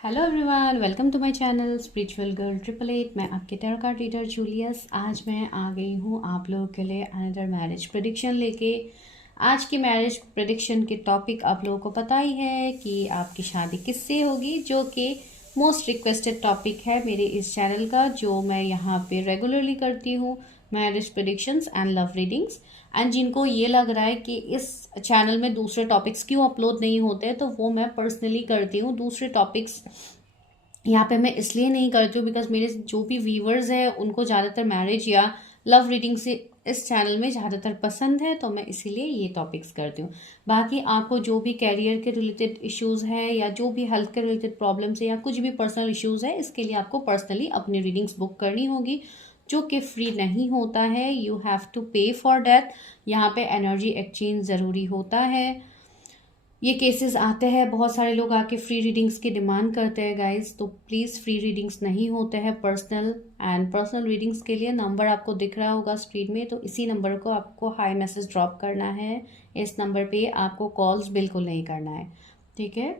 Hello everyone, welcome to my channel spiritual girl 888। मैं आपके tarot card reader Julius. आज मैं आ गई हूँ आप लोगों के लिए अनदर मैरिज प्रेडिक्शन लेके। आज की मैरिज प्रेडिक्शन के टॉपिक आप लोगों को पता ही है कि आपकी शादी किससे होगी, जो कि मोस्ट रिक्वेस्टेड टॉपिक है मेरे इस चैनल का, जो मैं यहाँ पे रेगुलरली करती हूँ, marriage predictions and love readings. And जिनको ये लग रहा है कि इस चैनल में दूसरे टॉपिक्स क्यों अपलोड नहीं होते, तो वो मैं पर्सनली करती हूँ। दूसरे टॉपिक्स यहाँ पे मैं इसलिए नहीं करती हूँ बिकॉज मेरे जो भी व्यूवर्स हैं उनको ज़्यादातर मैरिज या लव रीडिंग से इस चैनल में ज़्यादातर पसंद है, तो मैं इसीलिए ये टॉपिक्स करती हूँ। बाकी आपको जो भी कैरियर के रिलेटेड इश्यूज़ है या जो भी हेल्थ के रिलेटेड प्रॉब्लम्स है या कुछ भी पर्सनल इश्यूज़ है, इसके लिए आपको पर्सनली अपनी रीडिंग्स बुक करनी होगी, जो कि फ्री नहीं होता है। यू हैव टू पे फॉर दैट। यहाँ पे एनर्जी एक्सचेंज ज़रूरी होता है। ये केसेस आते हैं, बहुत सारे लोग आके फ्री रीडिंग्स की डिमांड करते हैं गाइस, तो प्लीज़ फ्री रीडिंग्स नहीं होते हैं पर्सनल। एंड पर्सनल रीडिंग्स के लिए नंबर आपको दिख रहा होगा स्क्रीन में, तो इसी नंबर को आपको हाई मैसेज ड्रॉप करना है। इस नंबर पे आपको कॉल्स बिल्कुल नहीं करना है, ठीक है।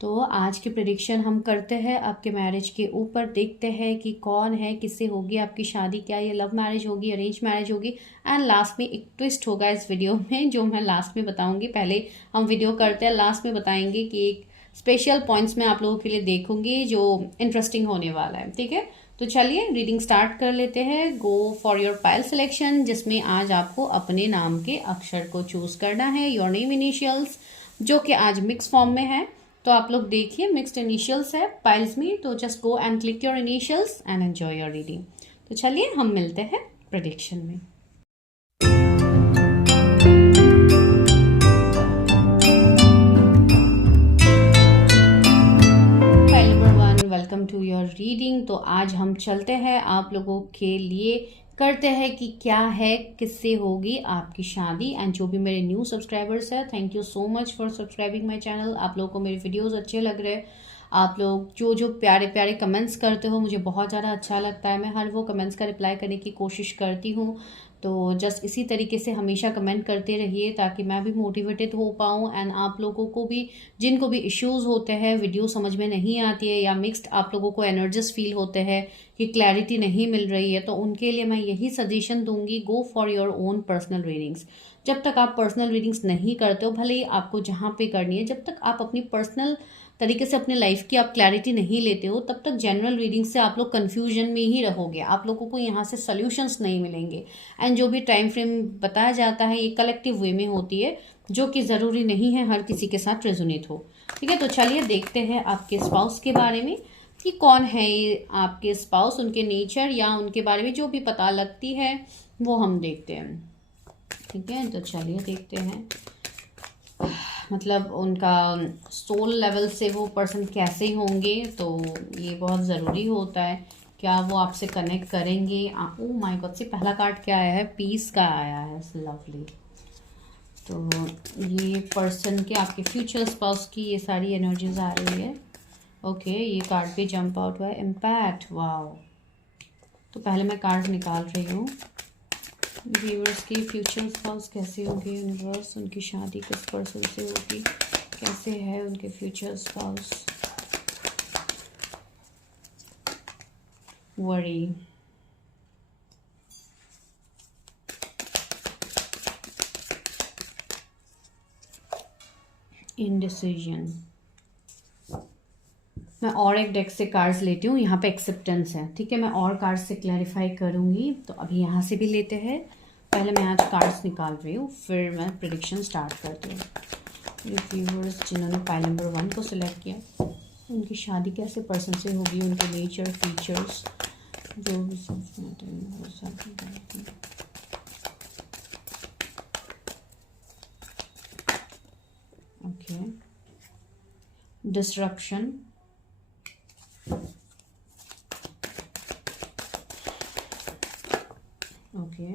तो आज की प्रेडिक्शन हम करते हैं आपके मैरिज के ऊपर। देखते हैं कि कौन है, किससे होगी आपकी शादी, क्या ये लव मैरिज होगी, अरेंज मैरिज होगी। एंड लास्ट में एक ट्विस्ट होगा इस वीडियो में, जो मैं लास्ट में बताऊंगी। पहले हम वीडियो करते हैं, लास्ट में बताएंगे कि एक स्पेशल पॉइंट्स मैं आप लोगों के लिए देखूंगी जो इंटरेस्टिंग होने वाला है, ठीक है। तो चलिए रीडिंग स्टार्ट कर लेते हैं। Go for your pile selection, जिसमें आज आपको अपने नाम के अक्षर को चूज करना है, योर नेम इनिशियल्स, जो कि आज मिक्स फॉर्म में है। तो आप लोग देखिए, मिक्स्ड इनिशियल्स है पाइल्स में, तो just go and click your initials and enjoy your reading. तो चलिए हम मिलते हैं प्रेडिक्शन में। File number 1, welcome to your reading. तो आज हम चलते हैं आप लोगों के लिए, करते हैं कि क्या है, किससे होगी आपकी शादी। एंड जो भी मेरे न्यू सब्सक्राइबर्स हैं, thank you so much for subscribing my channel. आप लोगों को मेरे वीडियोस अच्छे लग रहे हैं। आप लोग जो जो प्यारे प्यारे कमेंट्स करते हो, मुझे बहुत ज़्यादा अच्छा लगता है। मैं हर वो कमेंट्स का रिप्लाई करने की कोशिश करती हूँ। तो जस्ट इसी तरीके से हमेशा कमेंट करते रहिए, ताकि मैं भी मोटिवेटेड हो पाऊँ। एंड आप लोगों को भी, जिनको भी इश्यूज़ होते हैं, वीडियो समझ में नहीं आती है, या मिक्स्ड आप लोगों को एनर्जीज फील होते हैं कि क्लैरिटी नहीं मिल रही है, तो उनके लिए मैं यही सजेशन दूंगी, go for your own personal readings. जब तक आप पर्सनल रीडिंग्स नहीं करते हो, भले ही आपको जहाँ पे करनी है, जब तक आप अपनी पर्सनल तरीके से अपने लाइफ की आप क्लैरिटी नहीं लेते हो, तब तक जनरल रीडिंग से आप लोग कन्फ्यूजन में ही रहोगे। आप लोगों को यहाँ से सोल्यूशंस नहीं मिलेंगे। एंड जो भी टाइम फ्रेम बताया जाता है, ये कलेक्टिव वे में होती है, जो कि ज़रूरी नहीं है हर किसी के साथ रेजोनेट हो, ठीक है। तो चलिए देखते हैं आपके स्पाउस के बारे में कि कौन है ये आपके स्पाउस, उनके नेचर या उनके बारे में जो भी पता लगती है वो हम देखते हैं, ठीक है। तो चलिए देखते हैं, मतलब उनका सोल लेवल से वो पर्सन कैसे होंगे। तो ये बहुत ज़रूरी होता है, क्या वो आपसे कनेक्ट करेंगे। ओ माय गॉड, से पहला कार्ड क्या आया है, पीस का आया है, लवली। तो ये पर्सन के आपके फ्यूचर स्पाउस की ये सारी एनर्जीज आ रही है। ओके, ये कार्ड पे जंप आउट हुआ है, इम्पैक्ट, वाओ। तो पहले मैं कार्ड निकाल रही हूँ। व्यूअर्स की फ्यूचर स्पाउस कैसे होगी, यूनिवर्स उनकी शादी किस पर्सन से होगी, कैसे है उनके फ्यूचर स्पाउस। Worry, indecision. मैं और एक डेक से कार्ड्स लेती हूँ, यहाँ पे एक्सेप्टेंस है, ठीक है। मैं और कार्ड्स से क्लैरिफाई करूँगी, तो अभी यहाँ से भी लेते हैं। पहले मैं आज कार्ड्स निकाल रही हूँ, फिर मैं प्रेडिक्शन स्टार्ट करती हूँ। व्यूअर्स जिन्होंने पाइल नंबर 1 को सिलेक्ट किया, उनकी शादी कैसे पर्सन से होगी, उनके नेचर, फीचर्स, जो भी okay. Distraction, okay.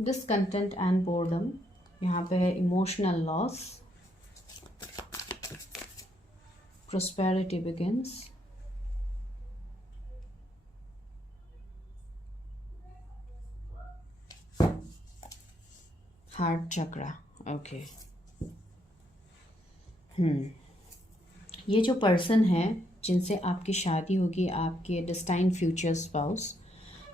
Discontent and boredom, यहाँ पे है emotional loss, prosperity begins, heart chakra, okay. ये जो पर्सन है जिनसे आपकी शादी होगी, आपके डेस्टाइन फ्यूचर स्पाउस।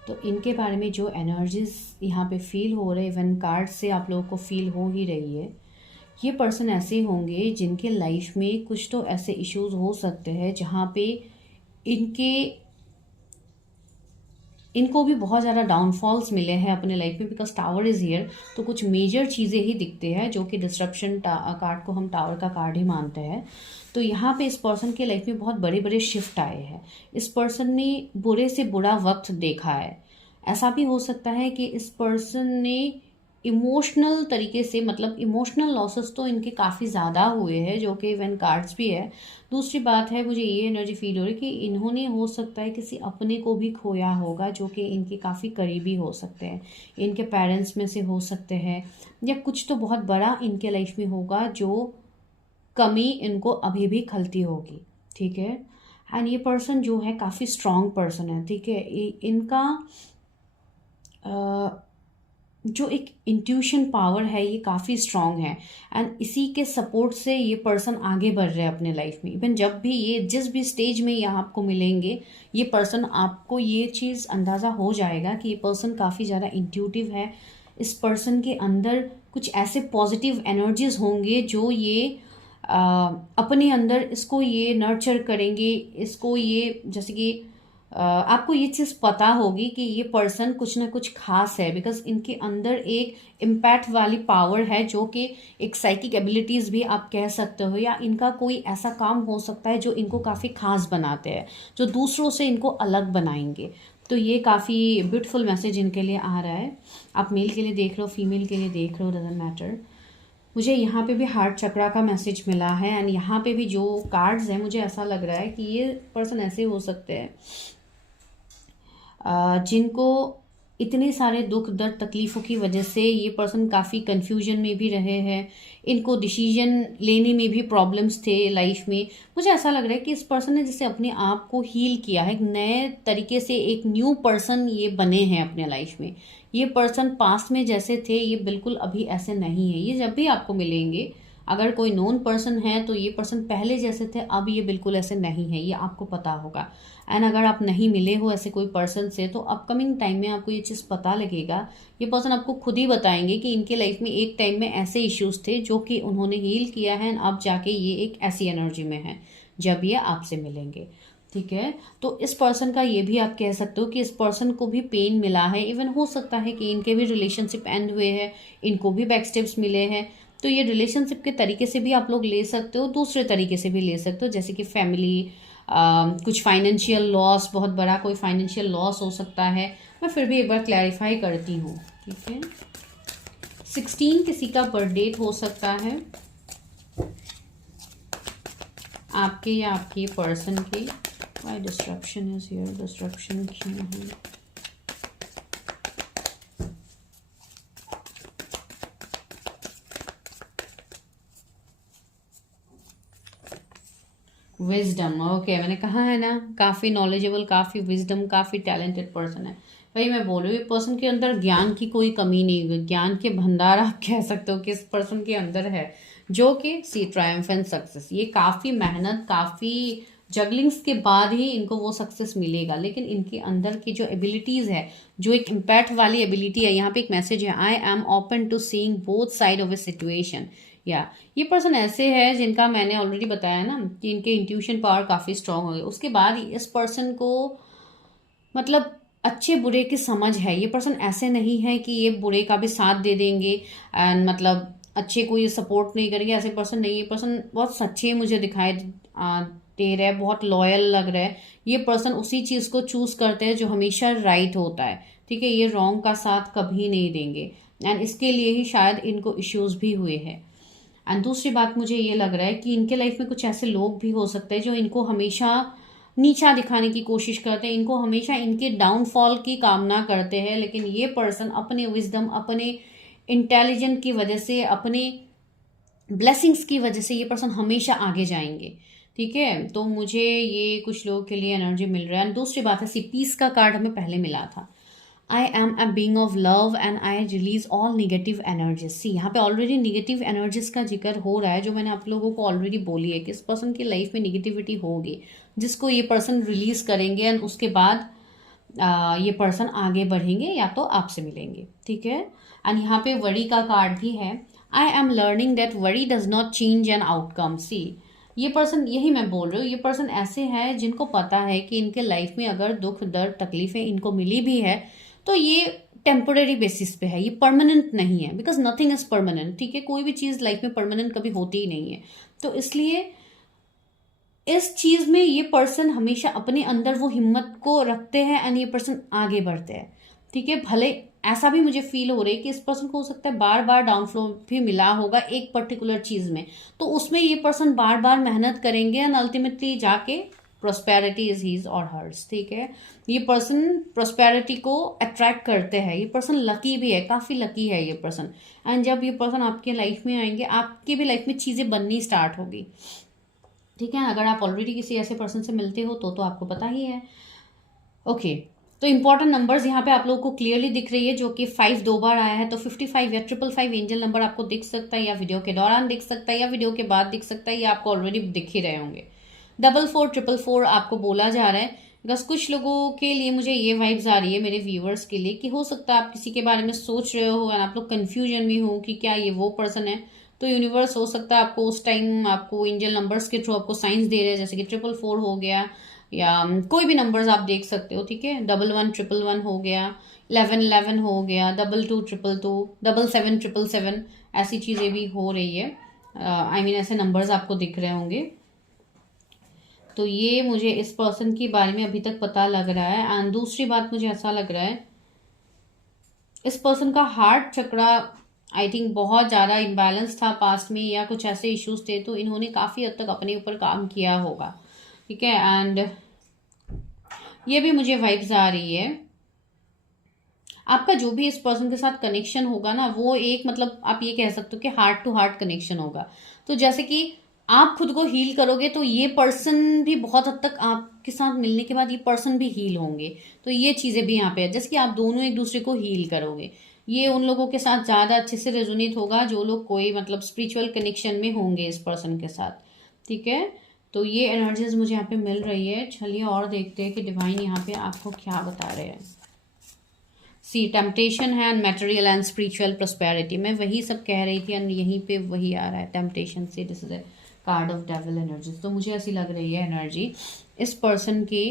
तो इनके बारे में जो एनर्जीज यहाँ पे फील हो रहे, इवन कार्ड से आप लोगों को फील हो ही रही है। ये पर्सन ऐसे होंगे जिनके लाइफ में कुछ तो ऐसे इश्यूज हो सकते हैं जहाँ पे इनको भी बहुत ज़्यादा डाउनफॉल्स मिले हैं अपने लाइफ में, बिकॉज टावर इज़ हियर। तो कुछ मेजर चीज़ें ही दिखते हैं, जो कि डिस्ट्रप्शन कार्ड को हम टावर का कार्ड ही मानते हैं। तो यहाँ पे इस पर्सन के लाइफ में बहुत बड़े बड़े शिफ्ट आए हैं। इस पर्सन ने बुरे से बुरा वक्त देखा है। ऐसा भी हो सकता है कि इस पर्सन ने इमोशनल तरीके से, मतलब इमोशनल लॉसेस तो इनके काफ़ी ज़्यादा हुए हैं, जो कि इवन कार्ड्स भी है। दूसरी बात है, मुझे ये एनर्जी फील हो रही है कि इन्होंने हो सकता है किसी अपने को भी खोया होगा, जो कि इनके काफ़ी करीबी हो सकते हैं, इनके पेरेंट्स में से हो सकते हैं, या कुछ तो बहुत बड़ा इनके लाइफ में होगा जो कमी इनको अभी भी खलती होगी। ठीक है। एंड ये पर्सन जो है काफ़ी स्ट्रॉन्ग पर्सन है। ठीक है। इनका जो एक इंट्यूशन पावर है ये काफ़ी स्ट्रॉन्ग है, एंड इसी के सपोर्ट से ये पर्सन आगे बढ़ रहे हैं अपने लाइफ में। इवन जब भी ये जिस भी स्टेज में ये आपको मिलेंगे, ये पर्सन, आपको ये चीज़ अंदाज़ा हो जाएगा कि ये पर्सन काफ़ी ज़्यादा इंट्यूटिव है। इस पर्सन के अंदर कुछ ऐसे पॉजिटिव एनर्जीज होंगे जो ये अपने अंदर इसको ये नर्चर करेंगे, इसको ये, जैसे कि आपको ये चीज़ पता होगी कि ये पर्सन कुछ ना कुछ खास है, बिकॉज इनके अंदर एक इम्पैक्ट वाली पावर है, जो कि एक साइकिक एबिलिटीज़ भी आप कह सकते हो, या इनका कोई ऐसा काम हो सकता है जो इनको काफ़ी खास बनाते हैं, जो दूसरों से इनको अलग बनाएंगे। तो ये काफ़ी ब्यूटीफुल मैसेज इनके लिए आ रहा है। आप मेल के लिए देख रहे हो, फीमेल के लिए देख रहे हो, डजंट मैटर। मुझे यहाँ पे भी हार्ट चक्रा का मैसेज मिला है, एंड यहाँ पे भी जो कार्ड्स हैं, मुझे ऐसा लग रहा है कि ये पर्सन ऐसे हो सकते हैं जिनको इतने सारे दुख दर्द तकलीफ़ों की वजह से ये पर्सन काफ़ी कन्फ्यूजन में भी रहे हैं, इनको डिसीजन लेने में भी प्रॉब्लम्स थे लाइफ में। मुझे ऐसा लग रहा है कि इस पर्सन ने जैसे अपने आप को हील किया है, एक नए तरीके से एक न्यू पर्सन ये बने हैं अपने लाइफ में। ये पर्सन पास्ट में जैसे थे ये बिल्कुल अभी ऐसे नहीं है। ये जब भी आपको मिलेंगे, अगर कोई नोन पर्सन है तो ये पर्सन पहले जैसे थे, अब ये बिल्कुल ऐसे नहीं है, ये आपको पता होगा। एंड अगर आप नहीं मिले हो ऐसे कोई पर्सन से, तो अपकमिंग टाइम में आपको ये चीज़ पता लगेगा। ये पर्सन आपको खुद ही बताएंगे कि इनके लाइफ में एक टाइम में ऐसे इश्यूज थे जो कि उन्होंने हील किया है, एंड अब जाके ये एक ऐसी एनर्जी में है जब ये आपसे मिलेंगे। ठीक है। तो इस पर्सन का ये भी आप कह सकते हो कि इस पर्सन को भी पेन मिला है। इवन हो सकता है कि इनके भी रिलेशनशिप एंड हुए हैं, इनको भी बैक स्टेप्स मिले हैं। तो ये रिलेशनशिप के तरीके से भी आप लोग ले सकते हो, दूसरे तरीके से भी ले सकते हो, जैसे कि फैमिली, कुछ फाइनेंशियल लॉस, बहुत बड़ा कोई फाइनेंशियल लॉस हो सकता है। मैं फिर भी एक बार क्लैरिफाई करती हूँ। ठीक है। 16 किसी का बर्थ डेट हो सकता है, आपके या आपके पर्सन के। Why disruption is here, disruption क्यों है? Wisdom, okay. मैंने कहा है ना, काफ़ी नॉलेजेबल, काफ़ी विजडम, काफ़ी टैलेंटेड पर्सन है। भाई मैं बोल रही हूँ, पर्सन के अंदर ज्ञान की कोई कमी नहीं हुई, ज्ञान के भंडार आप कह सकते हो कि इस पर्सन के अंदर है, जो कि सी ट्रायम्फ एंड सक्सेस। ये काफ़ी मेहनत, काफ़ी जगलिंग्स के बाद ही इनको वो सक्सेस मिलेगा, लेकिन इनके अंदर की जो एबिलिटीज़ है, जो एक इम्पैक्ट वाली एबिलिटी है। यहाँ पे एक मैसेज है, I am open to seeing both side of a situation. या ये पर्सन ऐसे है जिनका मैंने ऑलरेडी बताया ना कि इनके इंट्यूशन पावर काफ़ी स्ट्रांग हो गई। उसके बाद इस पर्सन को मतलब अच्छे बुरे की समझ है। ये पर्सन ऐसे नहीं है कि ये बुरे का भी साथ दे देंगे एंड मतलब अच्छे को ये सपोर्ट नहीं करेंगे, ऐसे पर्सन नहीं। ये पर्सन बहुत सच्चे मुझे दिखाई दे रहा है, बहुत लॉयल लग रहा है। ये पर्सन उसी चीज़ को चूज करते हैं जो हमेशा राइट होता है। ठीक है। ये रॉन्ग का साथ कभी नहीं देंगे, एंड इसके लिए ही शायद इनको इश्यूज भी हुए हैं। एंड दूसरी बात मुझे ये लग रहा है कि इनके लाइफ में कुछ ऐसे लोग भी हो सकते हैं जो इनको हमेशा नीचा दिखाने की कोशिश करते हैं, इनको हमेशा इनके डाउनफॉल की कामना करते हैं। लेकिन ये पर्सन अपने विजडम, अपने इंटेलिजेंट की वजह से, अपने ब्लेसिंग्स की वजह से ये पर्सन हमेशा आगे जाएंगे। ठीक है। तो मुझे ये कुछ लोगों के लिए एनर्जी मिल रहा है। दूसरी बात है, सी पीस का कार्ड हमें पहले मिला था। I am a being of love and I release all negative energies. See यहाँ पे ऑलरेडी निगेटिव एनर्जीज का जिक्र हो रहा है, जो मैंने आप लोगों को ऑलरेडी बोली है कि इस पर्सन की लाइफ में निगेटिविटी होगी, जिसको ये पर्सन रिलीज करेंगे एंड उसके बाद ये पर्सन आगे बढ़ेंगे या तो आपसे मिलेंगे, ठीक है। एंड यहाँ पे वरी का कार्ड भी है। I am learning that worry does not change an outcome. See ये पर्सन, यही मैं बोल रही हूँ, ये पर्सन ऐसे हैं जिनको पता है कि इनके लाइफ में अगर दुख दर्द तकलीफें इनको मिली भी है तो ये टेम्पोररी बेसिस पे है, ये परमानेंट नहीं है, बिकॉज नथिंग इज परमानेंट, ठीक है। कोई भी चीज़ लाइफ में परमानेंट कभी होती ही नहीं है। तो इसलिए इस चीज में ये पर्सन हमेशा अपने अंदर वो हिम्मत को रखते हैं एंड ये पर्सन आगे बढ़ते हैं, ठीक है। भले ऐसा भी मुझे फील हो रहा है कि इस पर्सन को हो सकता है बार बार डाउनफ्लो भी मिला होगा एक पर्टिकुलर चीज में, तो उसमें ये पर्सन बार बार मेहनत करेंगे एंड अल्टीमेटली जाके प्रोस्पेरिटी इज हीज और हर्स, ठीक है। ये पर्सन प्रोस्पेरिटी को अट्रैक्ट करते हैं, ये पर्सन लकी भी है, काफी लकी है ये पर्सन। एंड जब ये पर्सन आपके लाइफ में आएंगे, आपकी भी लाइफ में चीजें बननी स्टार्ट होगी, ठीक है। अगर आप ऑलरेडी किसी ऐसे पर्सन से मिलते हो तो आपको पता ही है। ओके, तो इंपॉर्टेंट नंबर्स यहाँ पे आप लोगों को क्लियरली दिख रही है, जो कि 5 2 बार आया है, तो 55 या 555 एंजल नंबर आपको दिख सकता है, या वीडियो के दौरान दिख सकता है, या वीडियो के बाद दिख सकता है, या आपको ऑलरेडी दिख ही रहे होंगे। 44 444 आपको बोला जा रहा है, बिकॉज कुछ लोगों के लिए मुझे ये वाइब्स आ रही है मेरे व्यूअर्स के लिए कि हो सकता है आप किसी के बारे में सोच रहे हो और आप लोग कंफ्यूजन में हो कि क्या ये वो पर्सन है। तो यूनिवर्स हो सकता है आपको उस टाइम, आपको एंजल नंबर्स के थ्रू आपको साइंस दे रहे हैं, जैसे कि 444 हो गया, या कोई भी नंबर्स आप देख सकते हो, ठीक है। 11 111 हो गया, 11 11 हो गया, 22 222, 77 777, ऐसी चीजें भी हो रही है। आई मीन ऐसे नंबर्स आपको दिख रहे होंगे। तो ये मुझे इस पर्सन के बारे में अभी तक पता लग रहा है। एंड दूसरी बात, मुझे ऐसा लग रहा है इस पर्सन का हार्ट चक्रा आई थिंक बहुत ज़्यादा इम्बैलेंस था पास्ट में, या कुछ ऐसे इश्यूज थे, तो इन्होंने काफ़ी हद तक अपने ऊपर काम किया होगा, ठीक है। एंड ये भी मुझे वाइब्स आ रही है, आपका जो भी इस पर्सन के साथ कनेक्शन होगा ना, वो एक मतलब आप ये कह सकते हो कि हार्ट टू हार्ट कनेक्शन होगा। तो जैसे कि आप खुद को हील करोगे तो ये पर्सन भी बहुत हद तक आपके साथ मिलने के बाद ये पर्सन भी हील होंगे। तो ये चीज़ें भी यहाँ पे है, जैसे कि आप दोनों एक दूसरे को हील करोगे। ये उन लोगों के साथ ज़्यादा अच्छे से रेजोनेट होगा जो लोग कोई मतलब स्पिरिचुअल कनेक्शन में होंगे इस पर्सन के साथ, ठीक है। तो ये एनर्जीज मुझे यहाँ पे मिल रही है। चलिए और देखते हैं कि डिवाइन यहाँ पे आपको क्या बता रहे हैं। सी टेम्पटेशन है and material and spiritual prosperity, मैं वही सब कह रही थी एंड यहीं पे वही आ रहा है टेम्पटेशन से। This is a card of devil energies. तो मुझे ऐसी लग रही है एनर्जी इस पर्सन के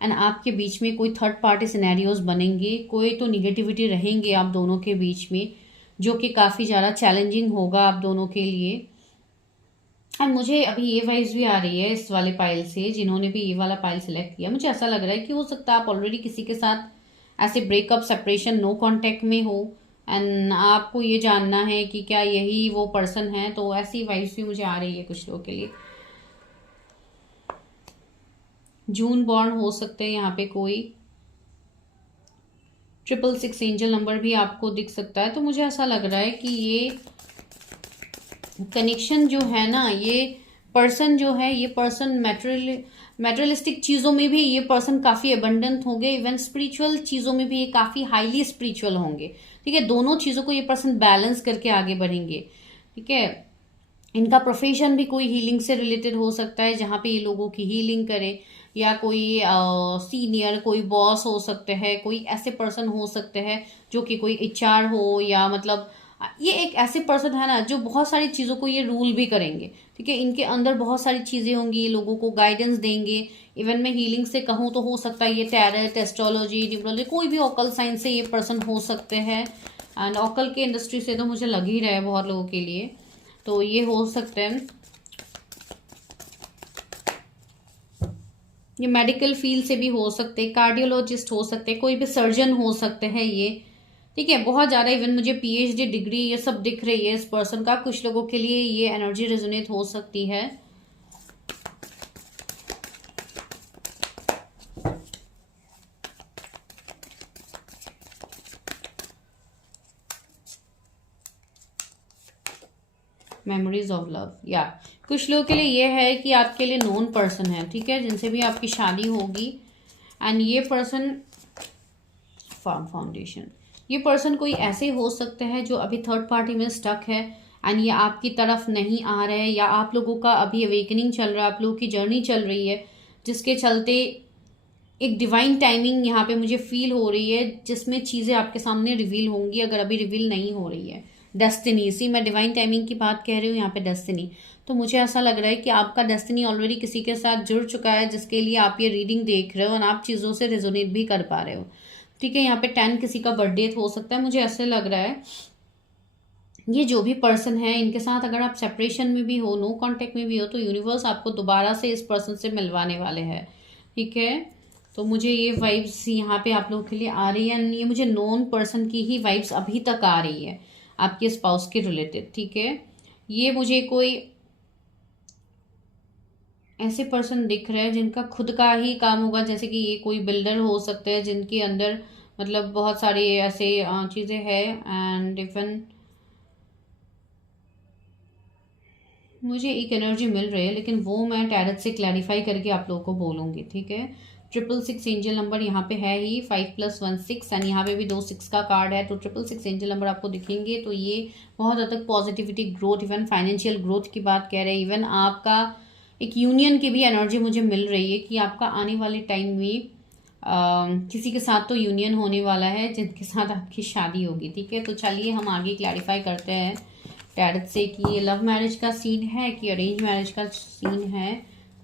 एंड आपके बीच में कोई थर्ड पार्टी सिनेरियोज बनेंगे, कोई तो निगेटिविटी रहेंगे आप दोनों के बीच में, जो कि काफ़ी ज़्यादा चैलेंजिंग होगा आप दोनों के लिए। एंड मुझे अभी ये वाइज भी आ रही है इस वाले पाइल से, जिन्होंने भी ये वाला पाइल सिलेक्ट किया, मुझे ऐसा लग रहा है कि हो सकता है आप ऑलरेडी किसी के साथ ऐसे ब्रेकअप सेपरेशन नो कांटेक्ट में हो एंड आपको ये जानना है कि क्या यही वो पर्सन है। तो ऐसी वाइब्स भी मुझे आ रही है कुछ लोगों के लिए। जून बॉर्न हो सकते हैं यहाँ पे कोई, 666 एंजल नंबर भी आपको दिख सकता है। तो मुझे ऐसा लग रहा है कि ये कनेक्शन जो है ना, ये पर्सन जो है, ये पर्सन मेटेरियलिस्टिक चीज़ों में भी ये पर्सन काफ़ी अबंडेंट होंगे, इवन स्पिरिचुअल चीज़ों में भी ये काफ़ी हाईली स्पिरिचुअल होंगे, ठीक है। दोनों चीज़ों को ये पर्सन बैलेंस करके आगे बढ़ेंगे, ठीक है। इनका प्रोफेशन भी कोई हीलिंग से रिलेटेड हो सकता है, जहाँ पे ये लोगों की हीलिंग करे, या कोई सीनियर, कोई बॉस हो सकते हैं, कोई ऐसे पर्सन हो सकते हैं जो कि कोई एचआर हो, या मतलब ये एक ऐसे पर्सन है ना जो बहुत सारी चीज़ों को ये रूल भी करेंगे, ठीक है। इनके अंदर बहुत सारी चीज़ें होंगी, ये लोगों को गाइडेंस देंगे। इवन मैं हीलिंग से कहूँ तो हो सकता है ये टैरेट, एस्ट्रोलॉजी, न्यूमरोलॉजी, कोई भी ऑकल साइंस से ये पर्सन हो सकते हैं। एंड ऑकल के इंडस्ट्री से तो मुझे लग ही रहा है बहुत लोगों के लिए, तो ये हो सकते हैं। ये मेडिकल फील्ड से भी हो सकते हैं, कार्डियोलॉजिस्ट हो सकते हैं, कोई भी सर्जन हो सकते हैं ये, ठीक है। बहुत ज़्यादा इवन मुझे पीएचडी डिग्री ये सब दिख रही है इस पर्सन का। कुछ लोगों के लिए ये एनर्जी रेजोनेट हो सकती है। मेमोरीज ऑफ लव, या कुछ लोगों के लिए ये है कि आपके लिए नोन पर्सन है, ठीक है, जिनसे भी आपकी शादी होगी। एंड ये पर्सन फर्म फाउंडेशन। ये पर्सन कोई ऐसे हो सकता है जो अभी थर्ड पार्टी में स्टक है एंड ये आपकी तरफ नहीं आ रहा है, या आप लोगों का अभी अवेकनिंग चल रहा है, आप लोगों की जर्नी चल रही है, जिसके चलते एक डिवाइन टाइमिंग यहाँ पे मुझे फील हो रही है, जिसमें चीज़ें आपके सामने रिवील होंगी अगर अभी रिवील नहीं हो रही है। डेस्टिनी, इसी मैं डिवाइन टाइमिंग की बात कह रही हूँ यहाँ पे, डेस्टिनी। तो मुझे ऐसा लग रहा है कि आपका डेस्टिनी ऑलरेडी किसी के साथ जुड़ चुका है, जिसके लिए आप ये रीडिंग देख रहे हो और आप चीज़ों से रेजोनेट भी कर पा रहे हो। ठीक है, यहाँ पे 10 किसी का बर्थडे हो सकता है, मुझे ऐसे लग रहा है। ये जो भी पर्सन है, इनके साथ अगर आप सेपरेशन में भी हो, नो कांटेक्ट में भी हो, तो यूनिवर्स आपको दोबारा से इस पर्सन से मिलवाने वाले हैं। ठीक है, तो मुझे ये वाइब्स यहाँ पे आप लोगों के लिए आ रही है। ये मुझे नॉन पर्सन की ही वाइब्स अभी तक आ रही है आपके स्पाउस के रिलेटेड। ठीक है, ये मुझे कोई ऐसे पर्सन दिख रहे हैं जिनका खुद का ही काम होगा, जैसे कि ये कोई बिल्डर हो सकते हैं जिनके अंदर मतलब बहुत सारी ऐसे चीज़ें हैं। एंड इवन मुझे एक एनर्जी मिल रही है, लेकिन वो मैं टैरट से क्लैरिफाई करके आप लोगों को बोलूँगी। ठीक है, 666 एंजल नंबर यहाँ पे है ही, 5+1 6, एंड यहाँ पे भी 2 6 का कार्ड है, तो 666 एंजल नंबर आपको दिखेंगे। तो ये बहुत हद तक positivity, growth, even financial growth की बात कह रहे हैं। इवन आपका एक यूनियन की भी एनर्जी मुझे मिल रही है कि आपका आने वाले टाइम में किसी के साथ तो यूनियन होने वाला है जिनके साथ आपकी शादी होगी। ठीक है, तो चलिए हम आगे क्लैरिफाई करते हैं टैरट से कि ये लव मैरिज का सीन है कि अरेंज मैरिज का सीन है।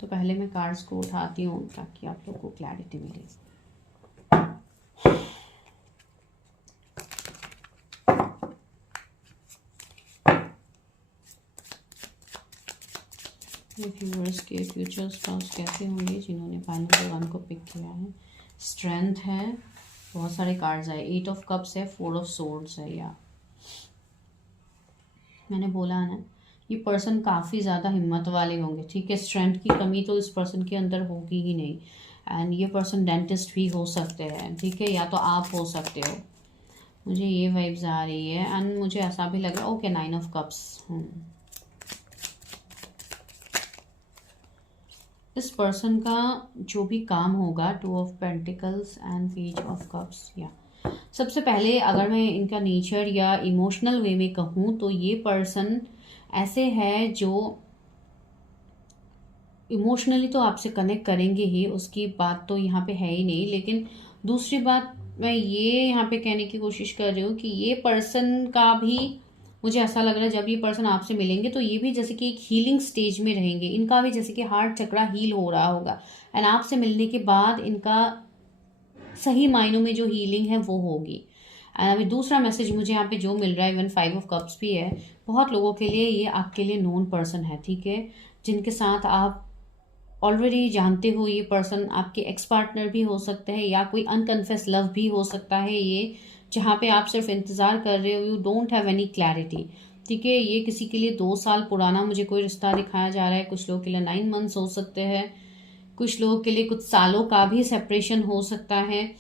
तो पहले मैं कार्ड्स को उठाती हूँ ताकि आप लोग को क्लैरिटी मिले। व्यूअर्स के फ्यूचर स्पाउस कैसे होंगे जिन्होंने फाइनल 1 को पिक किया है। स्ट्रेंथ है, बहुत सारे कार्ड्स है, 8 ऑफ कप्स है, 4 ऑफ सोर्ड्स है। या मैंने बोला है ना, ये पर्सन काफ़ी ज़्यादा हिम्मत वाले होंगे। ठीक है, स्ट्रेंथ की कमी तो इस पर्सन के अंदर होगी ही नहीं। एंड ये पर्सन डेंटिस्ट भी हो सकते हैं। ठीक है, या तो आप हो सकते हो, मुझे ये वाइब्स आ रही है। एंड मुझे ऐसा भी लग रहा है, ओके 9 ऑफ कप्स। इस पर्सन का जो भी काम होगा, 2 of pentacles and page of cups. या सबसे पहले अगर मैं इनका नेचर या इमोशनल वे में कहूँ तो ये पर्सन ऐसे है जो इमोशनली तो आपसे कनेक्ट करेंगे ही, उसकी बात तो यहाँ पे है ही नहीं। लेकिन दूसरी बात मैं ये यहाँ पे कहने की कोशिश कर रही हूँ कि ये पर्सन का भी मुझे ऐसा लग रहा है, जब ये पर्सन आपसे मिलेंगे तो ये भी जैसे कि एक हीलिंग स्टेज में रहेंगे। इनका भी जैसे कि हार्ट चक्रा हील हो रहा होगा, एंड आपसे मिलने के बाद इनका सही मायनों में जो हीलिंग है वो होगी। एंड अभी दूसरा मैसेज मुझे यहाँ पे जो मिल रहा है, इवन 5 ऑफ कप्स भी है, बहुत लोगों के लिए ये आपके लिए नोन पर्सन है। ठीक है, जिनके साथ आप ऑलरेडी जानते हो। ये पर्सन आपके एक्स पार्टनर भी हो सकते हैं, या कोई अनकन्फेस लव भी हो सकता है ये, जहाँ पे आप सिर्फ इंतज़ार कर रहे हो, you don't have any clarity. ठीक है, ये किसी के लिए 2 साल पुराना मुझे कोई रिश्ता दिखाया जा रहा है। कुछ लोगों के लिए 9 मंथ्स हो सकते हैं, कुछ लोगों के लिए कुछ सालों का भी सेपरेशन हो सकता है।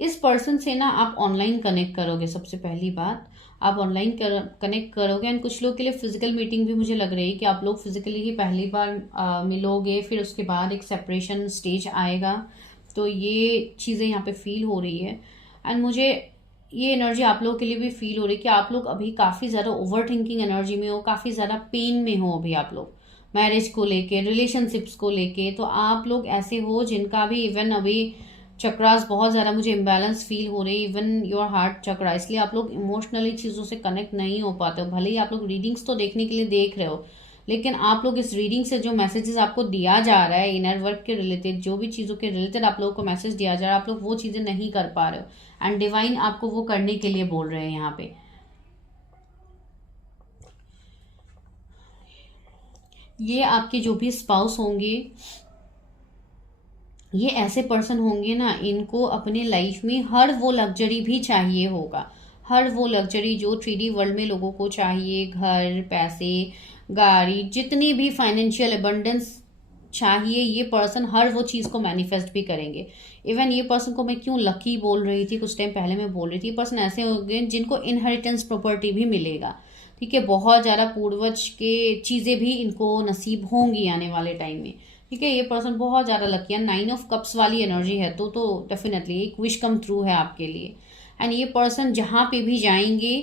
इस पर्सन से ना आप ऑनलाइन कनेक्ट करोगे। सबसे पहली बात, आप ऑनलाइन कनेक्ट करोगे। एंड कुछ लोग के लिए फिजिकल मीटिंग भी मुझे लग रही है कि आप लोग फिजिकली ही पहली बार मिलोगे, फिर उसके बाद एक सेपरेशन स्टेज आएगा। तो ये चीज़ें यहाँ पे फील हो रही है। एंड मुझे ये एनर्जी आप लोगों के लिए भी फील हो रही है कि आप लोग अभी काफ़ी ज़्यादा ओवर थिंकिंग एनर्जी में हो, काफ़ी ज़्यादा पेन में हो अभी आप लोग, मैरिज को लेके, रिलेशनशिप्स को लेके। तो आप लोग ऐसे हो जिनका भी इवन अभी चक्रास बहुत ज़्यादा मुझे इम्बैलेंस फील हो रही है, इवन योर हार्ट चक्रा। इसलिए आप लोग इमोशनली चीज़ों से कनेक्ट नहीं हो पाते हो। भले ही आप लोग रीडिंग्स तो देखने के लिए देख रहे हो, लेकिन आप लोग इस रीडिंग से जो मैसेजेस आपको दिया जा रहा है इनर वर्क के रिलेटेड, जो भी चीज़ों के रिलेटेड आप लोगों को मैसेज दिया जा रहा है, आप लोग वो चीज़ें नहीं कर पा रहे हो। एंड डिवाइन आपको वो करने के लिए बोल रहे हैं यहाँ पे। ये आपके जो भी स्पाउस होंगे, ये ऐसे पर्सन होंगे ना, इनको अपने लाइफ में हर वो लग्जरी भी चाहिए होगा, हर वो लग्जरी जो 3D वर्ल्ड में लोगों को चाहिए। घर, पैसे, गाड़ी, जितनी भी फाइनेंशियल अबंडेंस चाहिए, ये पर्सन हर वो चीज़ को मैनिफेस्ट भी करेंगे। इवन ये पर्सन को मैं क्यों लकी बोल रही थी, कुछ टाइम पहले मैं बोल रही थी, ये पर्सन ऐसे होंगे जिनको इनहेरिटेंस प्रॉपर्टी भी मिलेगा। ठीक है, बहुत ज़्यादा पूर्वज के चीज़ें भी इनको नसीब होंगी आने वाले टाइम में। ठीक है, ये पर्सन बहुत ज़्यादा लकी है, 9 ऑफ कप्स वाली एनर्जी है, तो डेफिनेटली एक विश कम थ्रू है आपके लिए। एंड ये पर्सन जहाँ पे भी जाएंगे,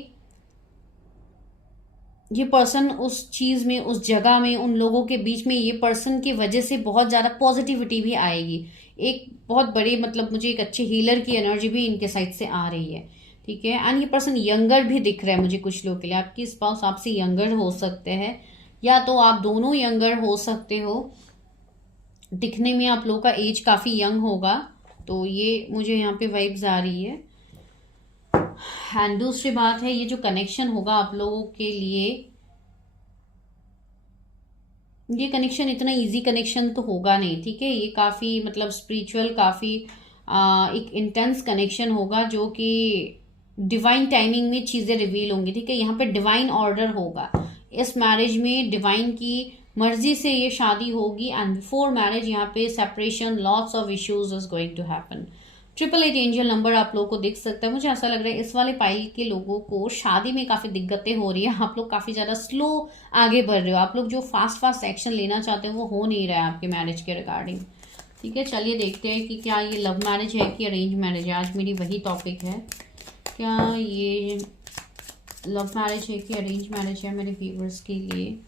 ये पर्सन उस चीज़ में, उस जगह में, उन लोगों के बीच में, ये पर्सन की वजह से बहुत ज़्यादा पॉजिटिविटी भी आएगी। एक बहुत बड़ी, मतलब मुझे एक अच्छे हीलर की एनर्जी भी इनके साइड से आ रही है। ठीक है, एंड ये पर्सन यंगर भी दिख रहा है मुझे कुछ लोग के लिए। आपकी स्पाउस आपसे यंगर हो सकते हैं, या तो आप दोनों यंगर हो सकते हो। दिखने में आप लोगों का एज काफ़ी यंग होगा, तो ये मुझे यहाँ पे वाइब्स आ रही है। एंड दूसरी बात है, ये जो कनेक्शन होगा आप लोगों के लिए, ये कनेक्शन इतना इजी कनेक्शन तो होगा नहीं। ठीक है, ये काफ़ी मतलब स्पिरिचुअल, काफ़ी एक इंटेंस कनेक्शन होगा, जो कि डिवाइन टाइमिंग में चीज़ें रिवील होंगी। ठीक है, यहाँ पे डिवाइन ऑर्डर होगा इस मैरिज में, डिवाइन की मर्जी से ये शादी होगी। एंड बिफोर मैरिज यहाँ पे separation, lots of issues is going to happen. 888 angel number आप लोगों को दिख सकता है। मुझे ऐसा लग रहा है इस वाले पाइल के लोगों को शादी में काफ़ी दिक्कतें हो रही है। आप लोग काफ़ी ज़्यादा स्लो आगे बढ़ रहे हो। आप लोग जो फास्ट एक्शन लेना चाहते हो वो हो नहीं रहा है आपके मैरिज के रिगार्डिंग। ठीक है, चलिए देखते हैं कि क्या ये लव मैरिज है कि अरेंज मैरिज है। आज मेरी वही टॉपिक है, क्या ये लव मैरिज है कि अरेंज मैरिज है मेरे व्यूअर्स के लिए।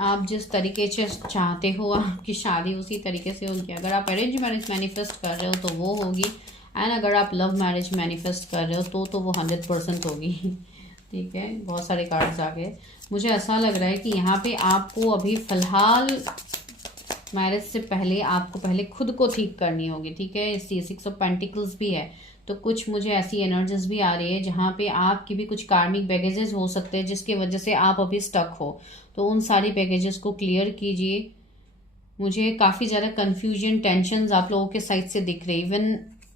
आप जिस तरीके से चाहते हो आपकी शादी, उसी तरीके से होगी। अगर आप अरेंज मैरिज मैनिफेस्ट कर रहे हो तो वो होगी, एंड अगर आप लव मैरिज मैनिफेस्ट कर रहे हो तो वो 100% होगी। ठीक है, बहुत सारे कार्ड्स आ गए। मुझे ऐसा लग रहा है कि यहाँ पे आपको अभी फ़िलहाल मैरिज से पहले आपको पहले खुद को ठीक करनी होगी। ठीक है, इसलिए 6 ऑफ पेंटिकल्स भी है, तो कुछ मुझे ऐसी एनर्जीज भी आ रही है जहाँ पे आपकी भी कुछ कार्मिक बैगेजेस हो सकते हैं जिसकी वजह से आप अभी स्टक हो। तो उन सारी बैगेजेस को क्लियर कीजिए। मुझे काफ़ी ज़्यादा कन्फ्यूजन, टेंशन आप लोगों के साइड से दिख रही। इवन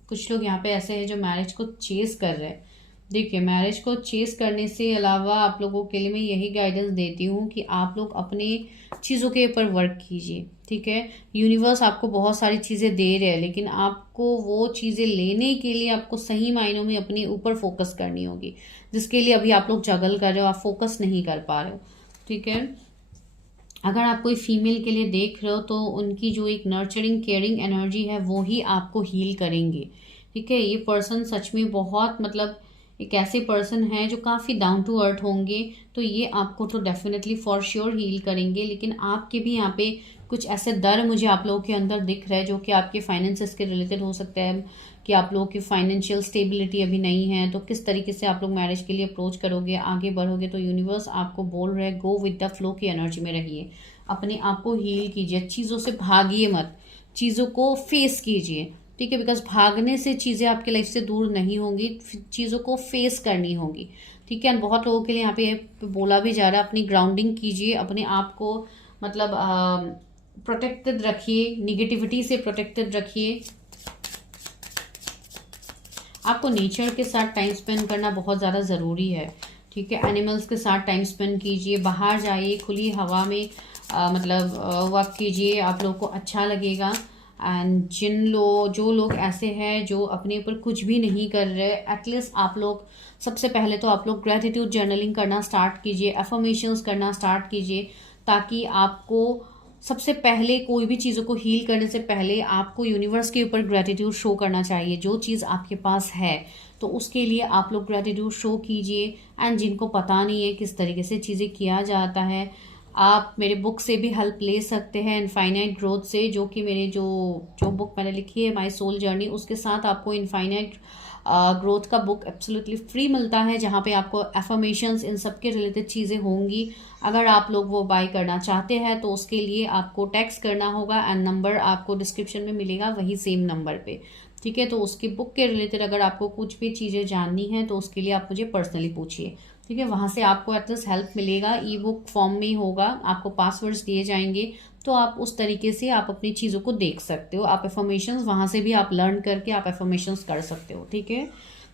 कुछ लोग यहाँ पे ऐसे हैं जो मैरिज को चेस कर रहे हैं। देखिए, मैरिज को चेस करने से अलावा आप लोगों के लिए मैं यही गाइडेंस देती हूँ कि आप लोग अपने चीज़ों के ऊपर वर्क कीजिए। ठीक है, यूनिवर्स आपको बहुत सारी चीज़ें दे रहे हैं, लेकिन आपको वो चीज़ें लेने के लिए आपको सही मायनों में अपने ऊपर फोकस करनी होगी, जिसके लिए अभी आप लोग जगल कर रहे हो, आप फोकस नहीं कर पा रहे हो। ठीक है, अगर आप कोई फीमेल के लिए देख रहे हो तो उनकी जो एक नर्चरिंग, केयरिंग एनर्जी है वो ही आपको हील करेंगे। ठीक है, ये पर्सन सच में बहुत, मतलब एक ऐसे पर्सन है जो काफ़ी डाउन टू अर्थ होंगे, तो ये आपको तो डेफिनेटली फॉर श्योर हील करेंगे। लेकिन आपके भी यहाँ पे कुछ ऐसे डर मुझे आप लोगों के अंदर दिख रहा है, जो कि आपके फाइनेंसेस के रिलेटेड हो सकता है, कि आप लोगों की फाइनेंशियल स्टेबिलिटी अभी नहीं है, तो किस तरीके से आप लोग मैरिज के लिए अप्रोच करोगे, आगे बढ़ोगे। तो यूनिवर्स आपको बोल रहा है गो विद द फ्लो की एनर्जी में रहिए, अपने आप को हील कीजिए, चीज़ों से भागिए मत, चीज़ों को फेस कीजिए। ठीक है, बिकॉज भागने से चीज़ें आपके लाइफ से दूर नहीं होंगी, चीज़ों को फेस करनी होगी। ठीक है, बहुत लोगों के लिए यहाँ पे बोला भी जा रहा है अपनी ग्राउंडिंग कीजिए, अपने आप को मतलब प्रोटेक्टेड रखिए, निगेटिविटी से प्रोटेक्टेड रखिए। आपको नेचर के साथ टाइम स्पेंड करना बहुत ज़्यादा ज़रूरी है। ठीक है, एनिमल्स के साथ टाइम स्पेंड कीजिए, बाहर जाइए, खुली हवा में मतलब वॉक कीजिए, आप लोगों को अच्छा लगेगा। एंड जो लोग ऐसे हैं जो अपने ऊपर कुछ भी नहीं कर रहे, एटलीस्ट आप लोग सबसे पहले तो आप लोग ग्रेटिट्यूड जर्नलिंग करना स्टार्ट कीजिए, एफर्मेशंस करना स्टार्ट कीजिए, ताकि आपको सबसे पहले कोई भी चीज़ों को हील करने से पहले आपको यूनिवर्स के ऊपर ग्रेटिट्यूड शो करना चाहिए। जो चीज़ आपके पास है तो उसके लिए आप लोग ग्रेटिट्यूड शो कीजिए। एंड जिनको पता नहीं है किस तरीके से चीज़ें किया जाता है, आप मेरे बुक से भी हेल्प ले सकते हैं, इनफाइनाइट ग्रोथ से, जो कि मेरे जो बुक मैंने लिखी है माय सोल जर्नी, उसके साथ आपको इनफाइनाइट ग्रोथ का बुक एब्सोल्युटली फ्री मिलता है, जहाँ पे आपको एफर्मेशंस, इन सब के रिलेटेड चीज़ें होंगी। अगर आप लोग वो बाय करना चाहते हैं तो उसके लिए आपको टेक्स्ट करना होगा, एंड नंबर आपको डिस्क्रिप्शन में मिलेगा, वही सेम नंबर पे। ठीक है, तो उसकी बुक के रिलेटेड अगर आपको कुछ भी चीज़ें जाननी है तो उसके लिए आप मुझे पर्सनली पूछिए। ठीक है, वहाँ से आपको एटलीस्ट हेल्प मिलेगा, ई बुक फॉर्म में ही होगा, आपको पासवर्ड्स दिए जाएंगे, तो आप उस तरीके से आप अपनी चीज़ों को देख सकते हो। आप एफर्मेशंस वहाँ से भी आप लर्न करके आप एफर्मेशंस कर सकते हो। ठीक है,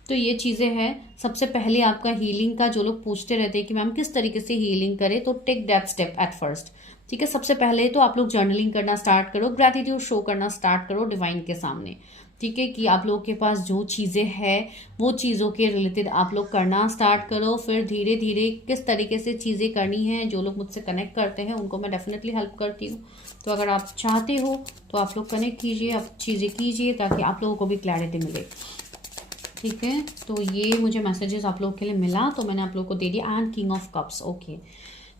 तो ये चीज़ें हैं। सबसे पहले आपका हीलिंग का, जो लोग पूछते रहते हैं कि मैम किस तरीके से हीलिंग करें, तो take that step at first. ठीक है, सबसे पहले तो आप लोग जर्नलिंग करना स्टार्ट करो, ग्रैटिट्यूड शो करना स्टार्ट करो डिवाइन के सामने। ठीक है, कि आप लोगों के पास जो चीज़ें हैं वो चीज़ों के रिलेटेड आप लोग करना स्टार्ट करो। फिर धीरे धीरे किस तरीके से चीज़ें करनी है, जो लोग मुझसे कनेक्ट करते हैं उनको मैं डेफिनेटली हेल्प करती हूँ। तो अगर आप चाहते हो तो आप लोग कनेक्ट कीजिए, आप चीज़ें कीजिए, ताकि आप लोगों को भी क्लैरिटी मिले। ठीक है, तो ये मुझे मैसेजेस आप लोगों के लिए मिला तो मैंने आप लोगों को दे दिया। And king of cups, okay.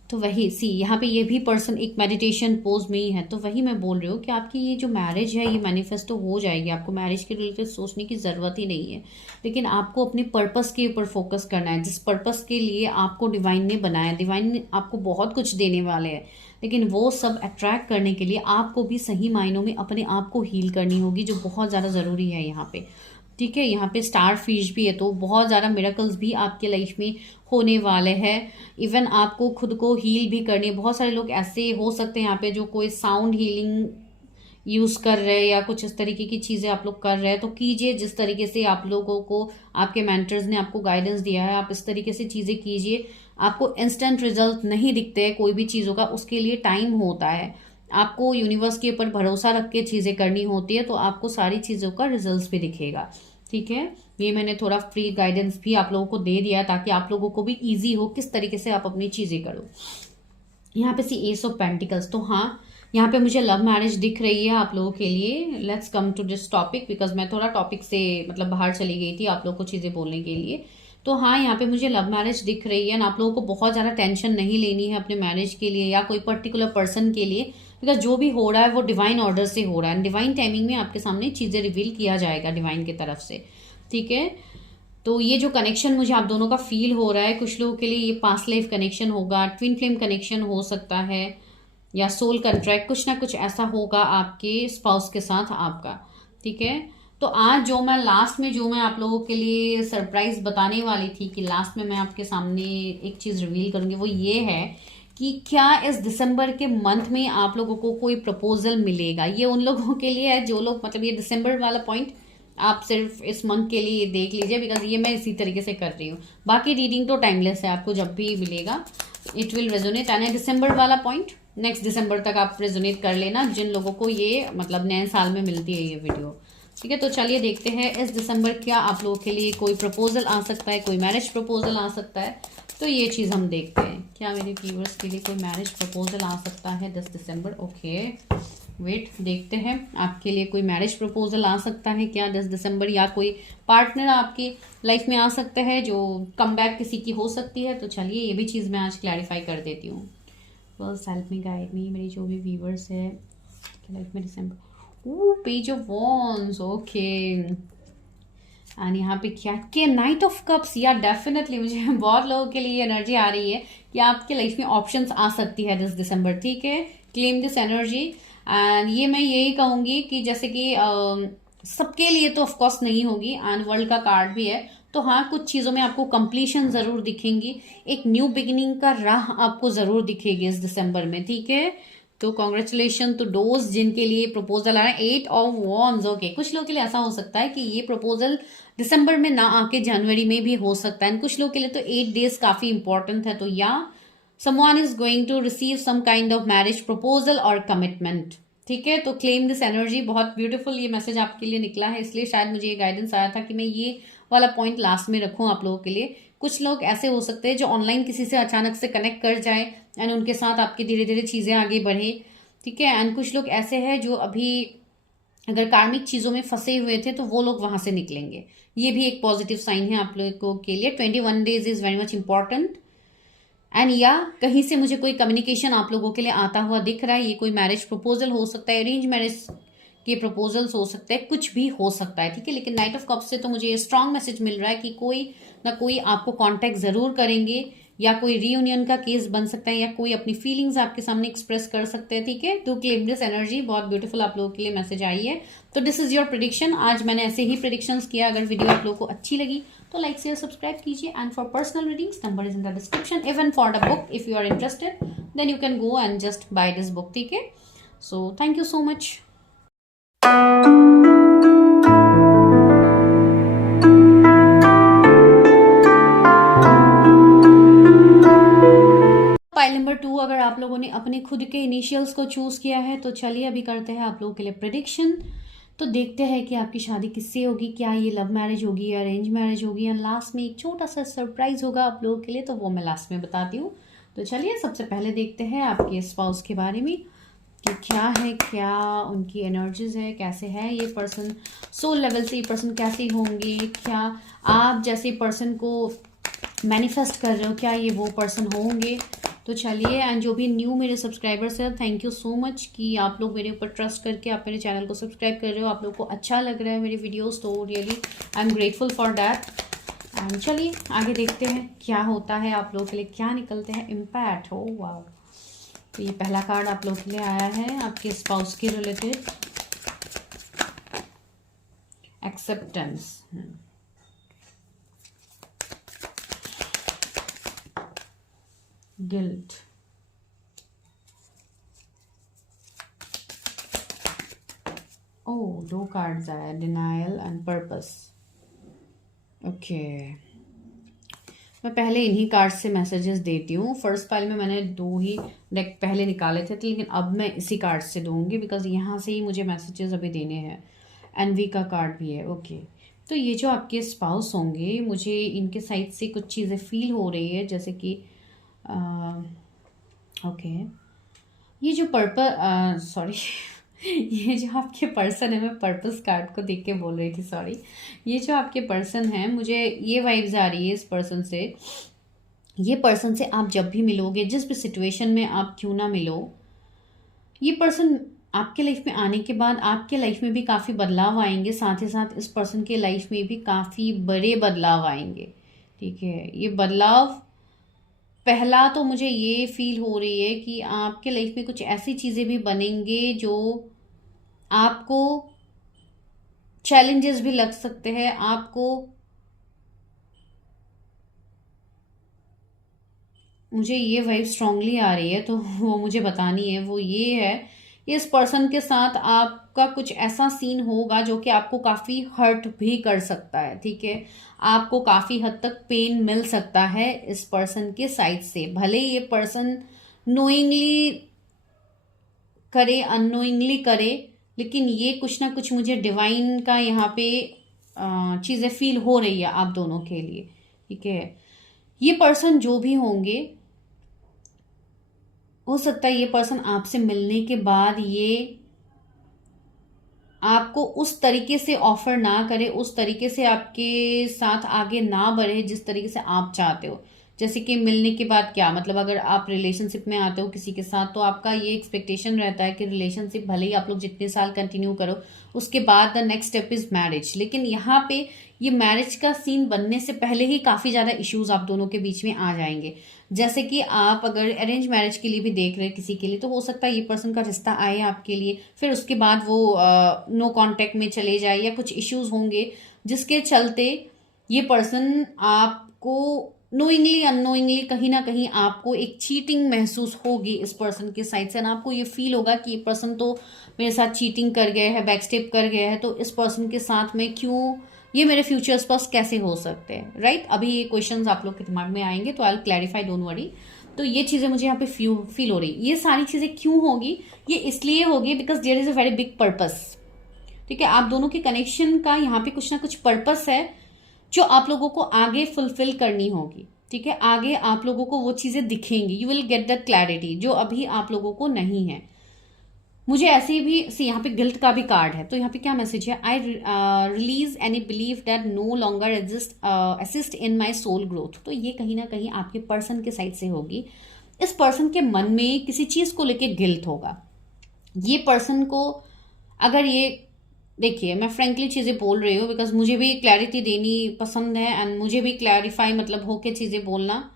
तो वही सी यहाँ पे ये भी पर्सन एक मेडिटेशन पोज में ही है। तो वही मैं बोल रही हूँ कि आपकी ये जो मैरिज है ये मैनिफेस्टो हो जाएगी। आपको मैरिज के रिलेटेड सोचने की ज़रूरत ही नहीं है, लेकिन आपको अपने पर्पस के ऊपर फोकस करना है। जिस पर्पस के लिए आपको डिवाइन ने बनाया, डिवाइन ने आपको बहुत कुछ देने वाले हैं, लेकिन वो सब अट्रैक्ट करने के लिए आपको भी सही मायनों में अपने आप को हील करनी होगी, जो बहुत ज़्यादा ज़रूरी है यहाँ पे। ठीक है, यहाँ पे स्टार फिश भी है, तो बहुत ज़्यादा मिरेकल्स भी आपके लाइफ में होने वाले हैं। इवन आपको खुद को हील भी करनी है। बहुत सारे लोग ऐसे हो सकते हैं यहाँ पे जो कोई साउंड हीलिंग यूज़ कर रहे हैं या कुछ इस तरीके की चीज़ें आप लोग कर रहे हैं, तो कीजिए जिस तरीके से आप लोगों को आपके मेंटर्स ने आपको गाइडेंस दिया है, आप इस तरीके से चीज़ें कीजिए। आपको इंस्टेंट रिजल्ट नहीं दिखते हैं कोई भी चीज़ों का, उसके लिए टाइम होता है। आपको यूनिवर्स के ऊपर भरोसा रख के चीज़ें करनी होती है, तो आपको सारी चीज़ों का रिजल्ट भी दिखेगा। ठीक है, ये मैंने थोड़ा फ्री गाइडेंस भी आप लोगों को दे दिया ताकि आप लोगों को भी इजी हो किस तरीके से आप अपनी चीज़ें करो। यहाँ पे सी एस ऑफ पेंटिकल्स, तो हाँ यहाँ पे मुझे लव मैरिज दिख रही है आप लोगों के लिए। Let's come to this topic, because मैं थोड़ा टॉपिक से मतलब बाहर चली गई थी आप लोगों को चीज़ें बोलने के लिए। तो हाँ, यहाँ पे मुझे लव मैरिज दिख रही है। आप लोगों को बहुत ज़्यादा टेंशन नहीं लेनी है अपने मैरिज के लिए या कोई पर्टिकुलर पर्सन के लिए, बिकॉज जो भी हो रहा है वो डिवाइन ऑर्डर से हो रहा है। डिवाइन टाइमिंग में आपके सामने चीज़ें रिवील किया जाएगा डिवाइन की तरफ से। ठीक है, तो ये जो कनेक्शन मुझे आप दोनों का फील हो रहा है, कुछ लोगों के लिए ये पास्ट लाइफ कनेक्शन होगा, ट्विन फ्लेम कनेक्शन हो सकता है, या सोल कंट्रैक्ट, कुछ ना कुछ ऐसा होगा आपके स्पाउस के साथ आपका। ठीक है, तो आज जो मैं लास्ट में जो मैं आप लोगों के लिए सरप्राइज बताने वाली थी कि लास्ट में मैं आपके सामने एक चीज़ रिवील करूंगी, वो ये है कि क्या इस दिसंबर के मंथ में आप लोगों को कोई प्रपोजल मिलेगा। ये उन लोगों के लिए है जो लोग, मतलब ये दिसंबर वाला पॉइंट आप सिर्फ इस मंथ के लिए देख लीजिए, बिकॉज ये मैं इसी तरीके से कर रही हूँ। बाकी रीडिंग तो टाइमलेस है, आपको जब भी मिलेगा इट विल रेजोनेट। एंड दिसंबर वाला पॉइंट नेक्स्ट दिसंबर तक आप रेजोनेट कर लेना, जिन लोगों को ये मतलब नए साल में मिलती है ये वीडियो। ठीक है, तो चलिए देखते हैं इस दिसंबर क्या आप लोगों के लिए कोई प्रपोजल आ सकता है, कोई मैरिज प्रपोजल आ सकता है। तो ये चीज़ हम देखते हैं, क्या मेरे व्यूअर्स के लिए कोई मैरिज प्रपोजल आ सकता है 10 दिसंबर। ओके वेट, देखते हैं आपके लिए कोई मैरिज प्रपोजल आ सकता है क्या 10 दिसंबर, या कोई पार्टनर आपकी लाइफ में आ सकता है जो कम बैक किसी की हो सकती है। तो चलिए ये भी चीज़ मैं आज क्लैरिफाई कर देती हूँ। बस हेल्प मी गाइड मी, मेरी जो भी व्यूअर्स है लाइफ में दिसंबर। Page of wands, okay. And यहाँ पे क्या क्या, नाइट ऑफ कप्स। या डेफिनेटली मुझे बहुत लोगों के लिए एनर्जी आ रही है कि आपके लाइफ में ऑप्शंस आ सकती है 10 दिसंबर। ठीक है, क्लेम दिस एनर्जी। एंड ये मैं यही कहूँगी कि जैसे कि सबके लिए तो ऑफकोर्स नहीं होगी, एंड वर्ल्ड का कार्ड भी है, तो हाँ कुछ चीज़ों में आपको कंप्लीशन ज़रूर दिखेंगी, एक न्यू बिगिनिंग का राह आपको ज़रूर दिखेगी इस दिसंबर में। ठीक है, तो कॉन्ग्रेचुलेशन टू दोस्त जिनके लिए प्रपोजल आ रहा है 8 ऑफ वॉन्ड्स। ओके, कुछ लोगों के लिए ऐसा हो सकता है कि ये प्रपोजल दिसंबर में ना आके जनवरी में भी हो सकता है। कुछ लोगों के लिए तो 8 डेज काफ़ी इंपॉर्टेंट है। तो या someone is going to receive some kind of marriage proposal or commitment। ठीक है, तो क्लेम दिस एनर्जी। बहुत ब्यूटीफुल ये मैसेज आपके लिए निकला है, इसलिए शायद मुझे ये गाइडेंस आया था कि मैं ये वाला पॉइंट लास्ट में रखूं आप लोगों के लिए। कुछ लोग ऐसे हो सकते हैं जो ऑनलाइन किसी से अचानक से कनेक्ट कर जाए एंड उनके साथ आपकी धीरे धीरे चीज़ें आगे बढ़े। ठीक है, एंड कुछ लोग ऐसे हैं जो अभी अगर कार्मिक चीज़ों में फंसे हुए थे तो वो लोग वहां से निकलेंगे। ये भी एक पॉजिटिव साइन है आप लोगों के लिए। 21 days is very much important. And या कहीं से मुझे कोई कम्युनिकेशन आप लोगों के लिए आता हुआ दिख रहा है। ये कोई मैरिज प्रपोजल हो सकता है, अरेंज मैरिज के प्रपोजल्स हो सकते हैं, कुछ भी हो सकता है। ठीक है, लेकिन नाइट ऑफ कप्स से तो मुझे स्ट्रांग मैसेज मिल रहा है कि कोई ना कोई आपको कांटेक्ट जरूर करेंगे, या कोई रीयूनियन का केस बन सकता है, या कोई अपनी फीलिंग्स आपके सामने एक्सप्रेस कर सकते हैं। ठीक है, तो क्लेम दिस एनर्जी। बहुत ब्यूटीफुल आप लोगों के लिए मैसेज आई है। तो दिस इज योर प्रेडिक्शन। आज मैंने ऐसे ही प्रेडिक्शंस किया। अगर वीडियो आप लोगों को अच्छी लगी तो लाइक शेयर सब्सक्राइब कीजिए। And for personal readings number is in the description. Even for the book if you are interested then you can go and just buy this book. ठीक है, so thank you so much. Pile number 2, अगर आप लोगों ने अपने खुद के initials को चूज़ किया है तो चलिए अभी करते हैं आप लोगों के लिए प्रेडिक्शन। तो देखते हैं कि आपकी शादी किससे होगी, क्या ये लव मैरिज होगी या अरेंज मैरिज होगी, या लास्ट में एक छोटा सा सरप्राइज होगा आप लोगों के लिए, तो वो मैं लास्ट में बताती हूँ। तो चलिए सबसे पहले देखते हैं आपके स्पाउस के बारे में कि क्या है, क्या उनकी एनर्जीज है, कैसे है ये पर्सन सोल लेवल से, ये पर्सन कैसे होंगे, क्या आप जैसे पर्सन को मैनिफेस्ट कर रहे हो, क्या ये वो पर्सन होंगे। तो चलिए, एंड जो भी न्यू मेरे सब्सक्राइबर्स हैं, थैंक यू सो मच कि आप लोग मेरे ऊपर ट्रस्ट करके आप मेरे चैनल को सब्सक्राइब कर रहे हो, आप लोग को अच्छा लग रहा है मेरे वीडियोस, तो really I am grateful for that. And चलिए आगे देखते हैं क्या होता है, आप लोगों के लिए क्या निकलते हैं इम्पैक्ट हो। वाओ, तो ये पहला कार्ड आप लोगों के लिए आया है आपके स्पाउस के रिलेटेड, एक्सेप्टेंस। गिल्ट, ओह 2 कार्ड्स आया, डिनायल एंड पर्पस। ओके, मैं पहले इन्हीं कार्ड से मैसेजेस देती हूँ। फर्स्ट पाइल में मैंने 2 ही डेक पहले निकाले थे, लेकिन अब मैं इसी कार्ड से दूंगी बिकॉज यहाँ से ही मुझे मैसेजेस अभी देने हैं। एनवी का कार्ड भी है। ओके, तो ये जो आपके स्पाउस होंगे, मुझे इनके साइड से कुछ चीज़ें फील हो रही है, जैसे कि ओके, ये जो सॉरी ये जो आपके पर्सन है, मैं पर्पस कार्ड को देख के बोल रही थी, सॉरी। ये जो आपके पर्सन है, मुझे ये वाइब्स आ रही है इस पर्सन से। ये पर्सन से आप जब भी मिलोगे, जिस भी सिचुएशन में आप क्यों ना मिलो, ये पर्सन आपके लाइफ में आने के बाद आपके लाइफ में भी काफ़ी बदलाव आएंगे, साथ ही साथ इस पर्सन के लाइफ में भी काफ़ी बड़े बदलाव आएंगे। ठीक है, ये बदलाव पहला तो मुझे ये फील हो रही है कि आपके लाइफ में कुछ ऐसी चीज़ें भी बनेंगे जो आपको चैलेंजेस भी लग सकते हैं, आपको, मुझे ये वाइब स्ट्रांगली आ रही है तो वो मुझे बतानी है। वो ये है, इस पर्सन के साथ आपका कुछ ऐसा सीन होगा जो कि आपको काफ़ी हर्ट भी कर सकता है। ठीक है, आपको काफ़ी हद तक पेन मिल सकता है इस पर्सन के साइड से, भले ये पर्सन नोइंगली करे अननोइंगली करे, लेकिन ये कुछ ना कुछ मुझे डिवाइन का यहाँ पे चीज़ें फील हो रही है आप दोनों के लिए। ठीक है, ये पर्सन जो भी होंगे, हो सकता है ये पर्सन आपसे मिलने के बाद ये आपको उस तरीके से ऑफर ना करे, उस तरीके से आपके साथ आगे ना बढ़े जिस तरीके से आप चाहते हो। जैसे कि मिलने के बाद क्या मतलब, अगर आप रिलेशनशिप में आते हो किसी के साथ, तो आपका ये एक्सपेक्टेशन रहता है कि रिलेशनशिप भले ही आप लोग जितने साल कंटिन्यू करो, उसके बाद the next step is marriage. लेकिन यहाँ पे ये मैरिज का सीन बनने से पहले ही काफ़ी ज़्यादा इश्यूज आप दोनों के बीच में आ जाएंगे। जैसे कि आप अगर अरेंज मैरिज के लिए भी देख रहे हैं किसी के लिए, तो हो सकता है ये पर्सन का रिश्ता आए आपके लिए, फिर उसके बाद वो नो कांटेक्ट में चले जाए, या कुछ इश्यूज होंगे जिसके चलते ये पर्सन आपको नोइंगली अननोइंगली कहीं ना कहीं आपको एक चीटिंग महसूस होगी इस पर्सन के साइड से, ना आपको ये फील होगा कि ये पर्सन तो मेरे साथ चीटिंग कर गया है, बैकस्टेप कर गया है, तो इस पर्सन के साथ में क्यों, ये मेरे फ्यूचर्स पास कैसे हो सकते हैं। राइट, अभी ये क्वेश्चंस आप लोग के दिमाग में आएंगे, तो I will clarify, don't worry. तो ये चीज़ें मुझे यहाँ पे फील हो रही, ये सारी चीज़ें क्यों होगी, ये इसलिए होगी because there is a very big purpose. ठीक है, आप दोनों के कनेक्शन का यहाँ पे कुछ ना कुछ पर्पस है जो आप लोगों को आगे फुलफिल करनी होगी। ठीक है, आगे आप लोगों को वो चीज़ें दिखेंगी, you will get that clarity जो अभी आप लोगों को नहीं है। मुझे ऐसे ही भी यहाँ पे गिल्ट का भी कार्ड है, तो यहाँ पे क्या मैसेज है, I release any believe that no longer assist in my soul growth. तो ये कहीं ना कहीं आपके पर्सन के साइड से होगी। इस पर्सन के मन में किसी चीज़ को लेके गिल्ट होगा। ये पर्सन को, अगर ये, देखिए मैं फ्रेंकली चीज़ें बोल रही हूँ बिकॉज मुझे भी क्लैरिटी देनी पसंद है, एंड मुझे भी क्लैरिफाई मतलब होके चीज़ें बोलना,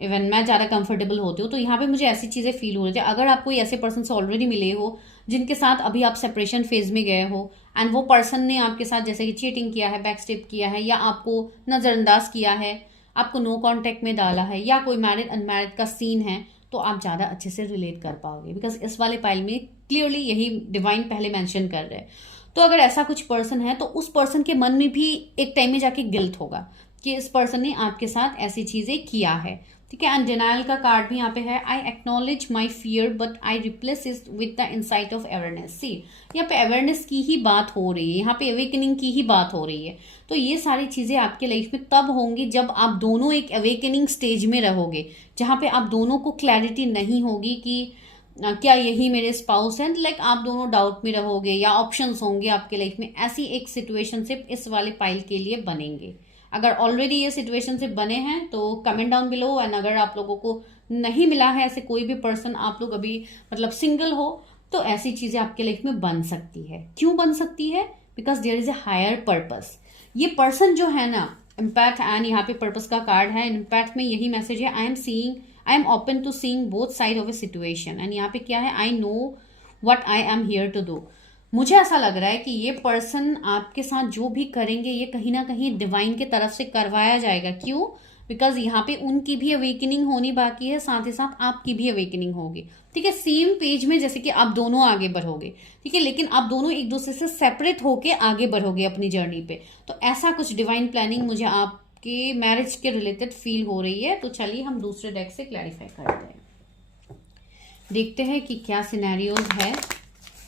इवन मैं ज़्यादा कंफर्टेबल होती हूँ। तो यहाँ पे मुझे ऐसी चीज़ें फील हो रही थी, अगर आप कोई ऐसे पर्सन से ऑलरेडी मिले हो जिनके साथ अभी आप सेपरेशन फेज में गए हो, एंड वो पर्सन ने आपके साथ जैसे कि चीटिंग किया है, बैकस्टेप किया है, या आपको नज़रअंदाज किया है, आपको नो कॉन्टेक्ट में डाला है, या कोई मैरिड अनमैरिड का सीन है, तो आप ज़्यादा अच्छे से रिलेट कर पाओगे बिकॉज इस वाले पाइल में क्लियरली यही डिवाइन पहले मैंशन कर रहे हैं। तो अगर ऐसा कुछ पर्सन है, तो उस पर्सन के मन में भी एक टाइम में जाके गिल्ट होगा कि इस पर्सन ने आपके साथ ऐसी चीज़ें किया है। ठीक है। एंड डिनायल का कार्ड भी यहाँ पे है, I acknowledge my fear but I replace it with the insight of awareness. See, यहाँ पे अवेयरनेस की ही बात हो रही है, यहाँ पे अवेकनिंग की ही बात हो रही है। तो ये सारी चीजें आपके लाइफ में तब होंगी जब आप दोनों एक अवेकनिंग स्टेज में रहोगे, जहाँ पे आप दोनों को क्लैरिटी नहीं होगी कि क्या यही मेरे स्पाउस हैं, लाइक आप दोनों डाउट में रहोगे या ऑप्शंस होंगे आपके लाइफ में। ऐसी एक सिचुएशनशिप इस वाले पाइल के लिए बनेंगे। अगर ऑलरेडी ये सिचुएशनशिप बने हैं तो कमेंट डाउन बिलो, एंड अगर आप लोगों को नहीं मिला है ऐसे कोई भी पर्सन, आप लोग अभी मतलब सिंगल हो, तो ऐसी चीजें आपके लाइफ में बन सकती है। क्यों बन सकती है? Because there is a higher purpose. ये पर्सन जो है ना, इम्पैक्ट, एंड यहाँ पे पर्पस का कार्ड है, इम्पैक्ट में यही मैसेज है, I am open to seeing both side of a situation. And यहाँ पे क्या है, I know what I am here to do. मुझे ऐसा लग रहा है कि ये पर्सन आपके साथ जो भी करेंगे ये कहीं ना कहीं डिवाइन की तरफ से करवाया जाएगा। क्यों? बिकॉज यहाँ पे उनकी भी अवेकनिंग होनी बाकी है, साथ ही साथ आपकी भी अवेकनिंग होगी। ठीक है, सेम पेज में जैसे कि आप दोनों आगे बढ़ोगे, ठीक है, लेकिन आप दोनों एक दूसरे से सेपरेट होके आगे बढ़ोगे अपनी जर्नी पे। तो ऐसा कुछ डिवाइन प्लानिंग मुझे आपके मैरिज के रिलेटेड फील हो रही है। तो चलिए हम दूसरे डेक से क्लैरिफाई करते हैं, देखते हैं कि क्या सिनेरियोज है,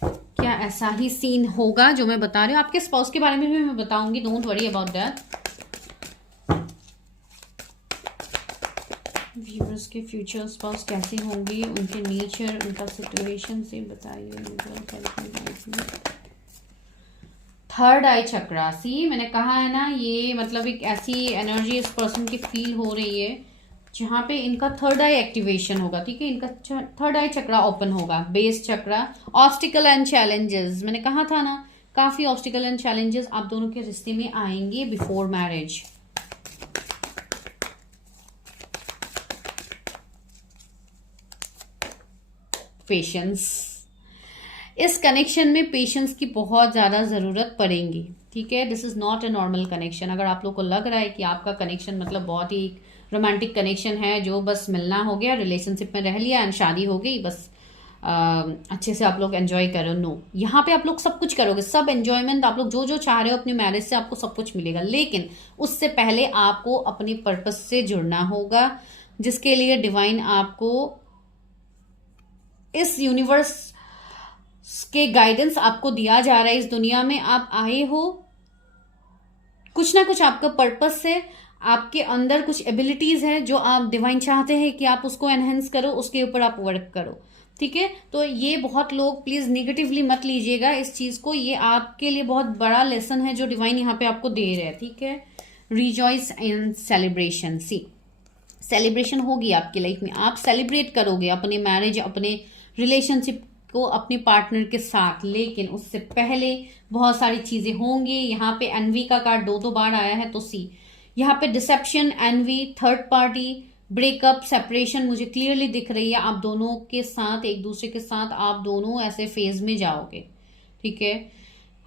क्या ऐसा ही सीन होगा जो मैं बता रही हूँ। आपके स्पाउस के बारे में भी मैं बताऊंगी, don't worry about that. Viewers के फ्यूचर स्पाउस कैसे होंगी, उनके नेचर, उनका सिचुएशन से बताइए। थर्ड आई चक्रा, सी मैंने कहा है ना, ये मतलब एक ऐसी एनर्जी इस पर्सन की फील हो रही है जहाँ पे इनका थर्ड आई एक्टिवेशन होगा। ठीक है, इनका थर्ड आई चक्रा ओपन होगा, base chakra. Obstacle and challenges, मैंने कहा था ना, काफी ऑब्स्टिकल एंड चैलेंजेस आप दोनों के रिश्ते में आएंगे बिफोर मैरिज। पेशेंस, इस कनेक्शन में पेशेंस की बहुत ज्यादा जरूरत पड़ेगी। ठीक है, this is not a normal connection. अगर आप लोग को लग रहा है कि आपका कनेक्शन मतलब बहुत ही रोमांटिक कनेक्शन है, जो बस मिलना हो गया, रिलेशनशिप में रह लिया एंड शादी हो गई, बस अच्छे से आप लोग एंजॉय करो, नो, यहाँ पे आप लोग सब कुछ करोगे, सब एंजॉयमेंट आप लोग जो जो चाह रहे हो अपनी मैरिज से आपको सब कुछ मिलेगा। लेकिन उससे पहले आपको अपने पर्पस से जुड़ना होगा, जिसके लिए डिवाइन आपको इस यूनिवर्स के गाइडेंस आपको दिया जा रहा है। इस दुनिया में आप आए हो कुछ ना कुछ आपका पर्पस है, आपके अंदर कुछ एबिलिटीज है जो आप डिवाइन चाहते हैं कि आप उसको एनहेंस करो, उसके ऊपर आप वर्क करो। ठीक है, तो ये बहुत लोग प्लीज निगेटिवली मत लीजिएगा इस चीज को, ये आपके लिए बहुत बड़ा लेसन है जो डिवाइन यहाँ पे आपको दे रहे हैं। ठीक है, रिजॉइस इन सेलिब्रेशन, सी सेलिब्रेशन होगी आपकी लाइफ में, आप सेलिब्रेट करोगे अपने मैरिज, अपने रिलेशनशिप को अपने पार्टनर के साथ। लेकिन उससे पहले बहुत सारी चीजें होंगी। यहाँ पे एनवी का कार्ड दो बार आया है, तो सी यहाँ पे deception, envy, third party, breakup, separation मुझे क्लियरली दिख रही है। आप दोनों के साथ, एक दूसरे के साथ आप दोनों ऐसे फेज में जाओगे। ठीक है,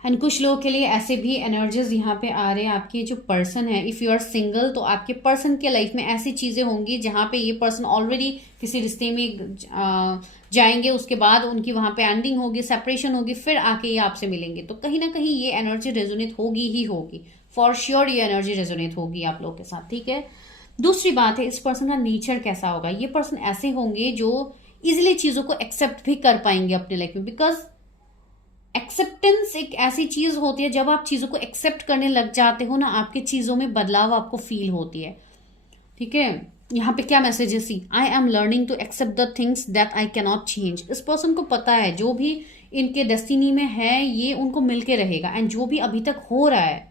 एंड कुछ लोगों के लिए ऐसे भी एनर्जीज यहाँ पे आ रहे हैं। आपके जो पर्सन है, इफ यू आर सिंगल, तो आपके पर्सन के लाइफ में ऐसी चीजें होंगी जहाँ पे ये पर्सन ऑलरेडी किसी रिश्ते में जाएंगे, उसके बाद उनकी वहां पे एंडिंग होगी, सेपरेशन होगी, फिर आके ये आपसे मिलेंगे। तो कहीं ना कहीं ये एनर्जी रेजोनेट होगी ही होगी, फॉर श्योर ये एनर्जी रेजोनेट होगी आप लोग के साथ। ठीक है, दूसरी बात है, इस पर्सन का नेचर कैसा होगा। ये पर्सन ऐसे होंगे जो इजिली चीजों को एक्सेप्ट भी कर पाएंगे अपने लाइफ में, बिकॉज एक्सेप्टेंस एक ऐसी चीज होती है, जब आप चीजों को एक्सेप्ट करने लग जाते हो ना, आपके चीजों में बदलाव आपको फील होती है। ठीक है, यहाँ पे क्या मैसेज है, see I am learning to accept the things that I can not change. इस पर्सन को पता है जो भी इनके डेस्टिनी में है ये उनको मिलके रहेगा, एंड जो भी अभी तक हो रहा है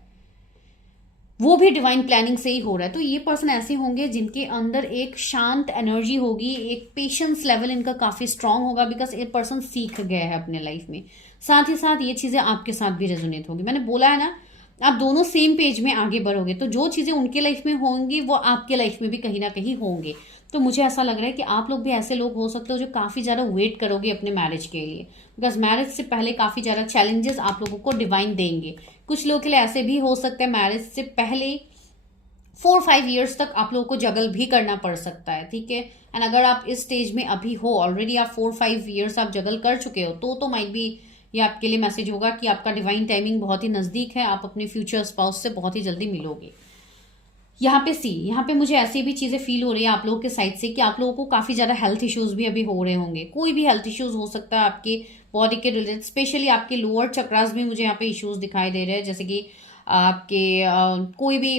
वो भी डिवाइन प्लानिंग से ही हो रहा है। तो ये पर्सन ऐसे होंगे जिनके अंदर एक शांत एनर्जी होगी, एक पेशेंस लेवल इनका काफी स्ट्रांग होगा, बिकॉज ये पर्सन सीख गया है अपने लाइफ में। साथ ही साथ ये चीजें आपके साथ भी रेजोनेट होगी। मैंने बोला है ना, आप दोनों सेम पेज में आगे बढ़ोगे, तो जो चीजें उनके लाइफ में होंगी वो आपके लाइफ में भी कहीं ना कहीं होंगे। तो मुझे ऐसा लग रहा है कि आप लोग भी ऐसे लोग हो सकते हो जो काफी ज्यादा वेट करोगे अपने मैरिज के लिए, बिकॉज मैरिज से पहले काफी ज्यादा चैलेंजेस आप लोगों को डिवाइन देंगे। कुछ लोगों के लिए ऐसे भी हो सकता है मैरिज से पहले 4-5 ईयर्स तक आप लोगों को जगल भी करना पड़ सकता है। ठीक है, एंड अगर आप इस स्टेज में अभी हो, ऑलरेडी आप 4-5 ईयर्स आप जगल कर चुके हो, तो माइट बी ये आपके लिए मैसेज होगा कि आपका डिवाइन टाइमिंग बहुत ही नजदीक है, आप अपने फ्यूचर स्पाउस से बहुत ही जल्दी मिलोगे। यहाँ पे मुझे ऐसी भी चीज़ें फील हो रही है आप लोगों के साइड से कि आप लोगों को काफ़ी ज़्यादा हेल्थ इश्यूज भी अभी हो रहे होंगे। कोई भी हेल्थ इश्यूज हो सकता है आपके बॉडी के रिलेटेड, स्पेशली आपके लोअर चक्रास में मुझे यहाँ पे इश्यूज दिखाई दे रहे हैं, जैसे कि आपके कोई भी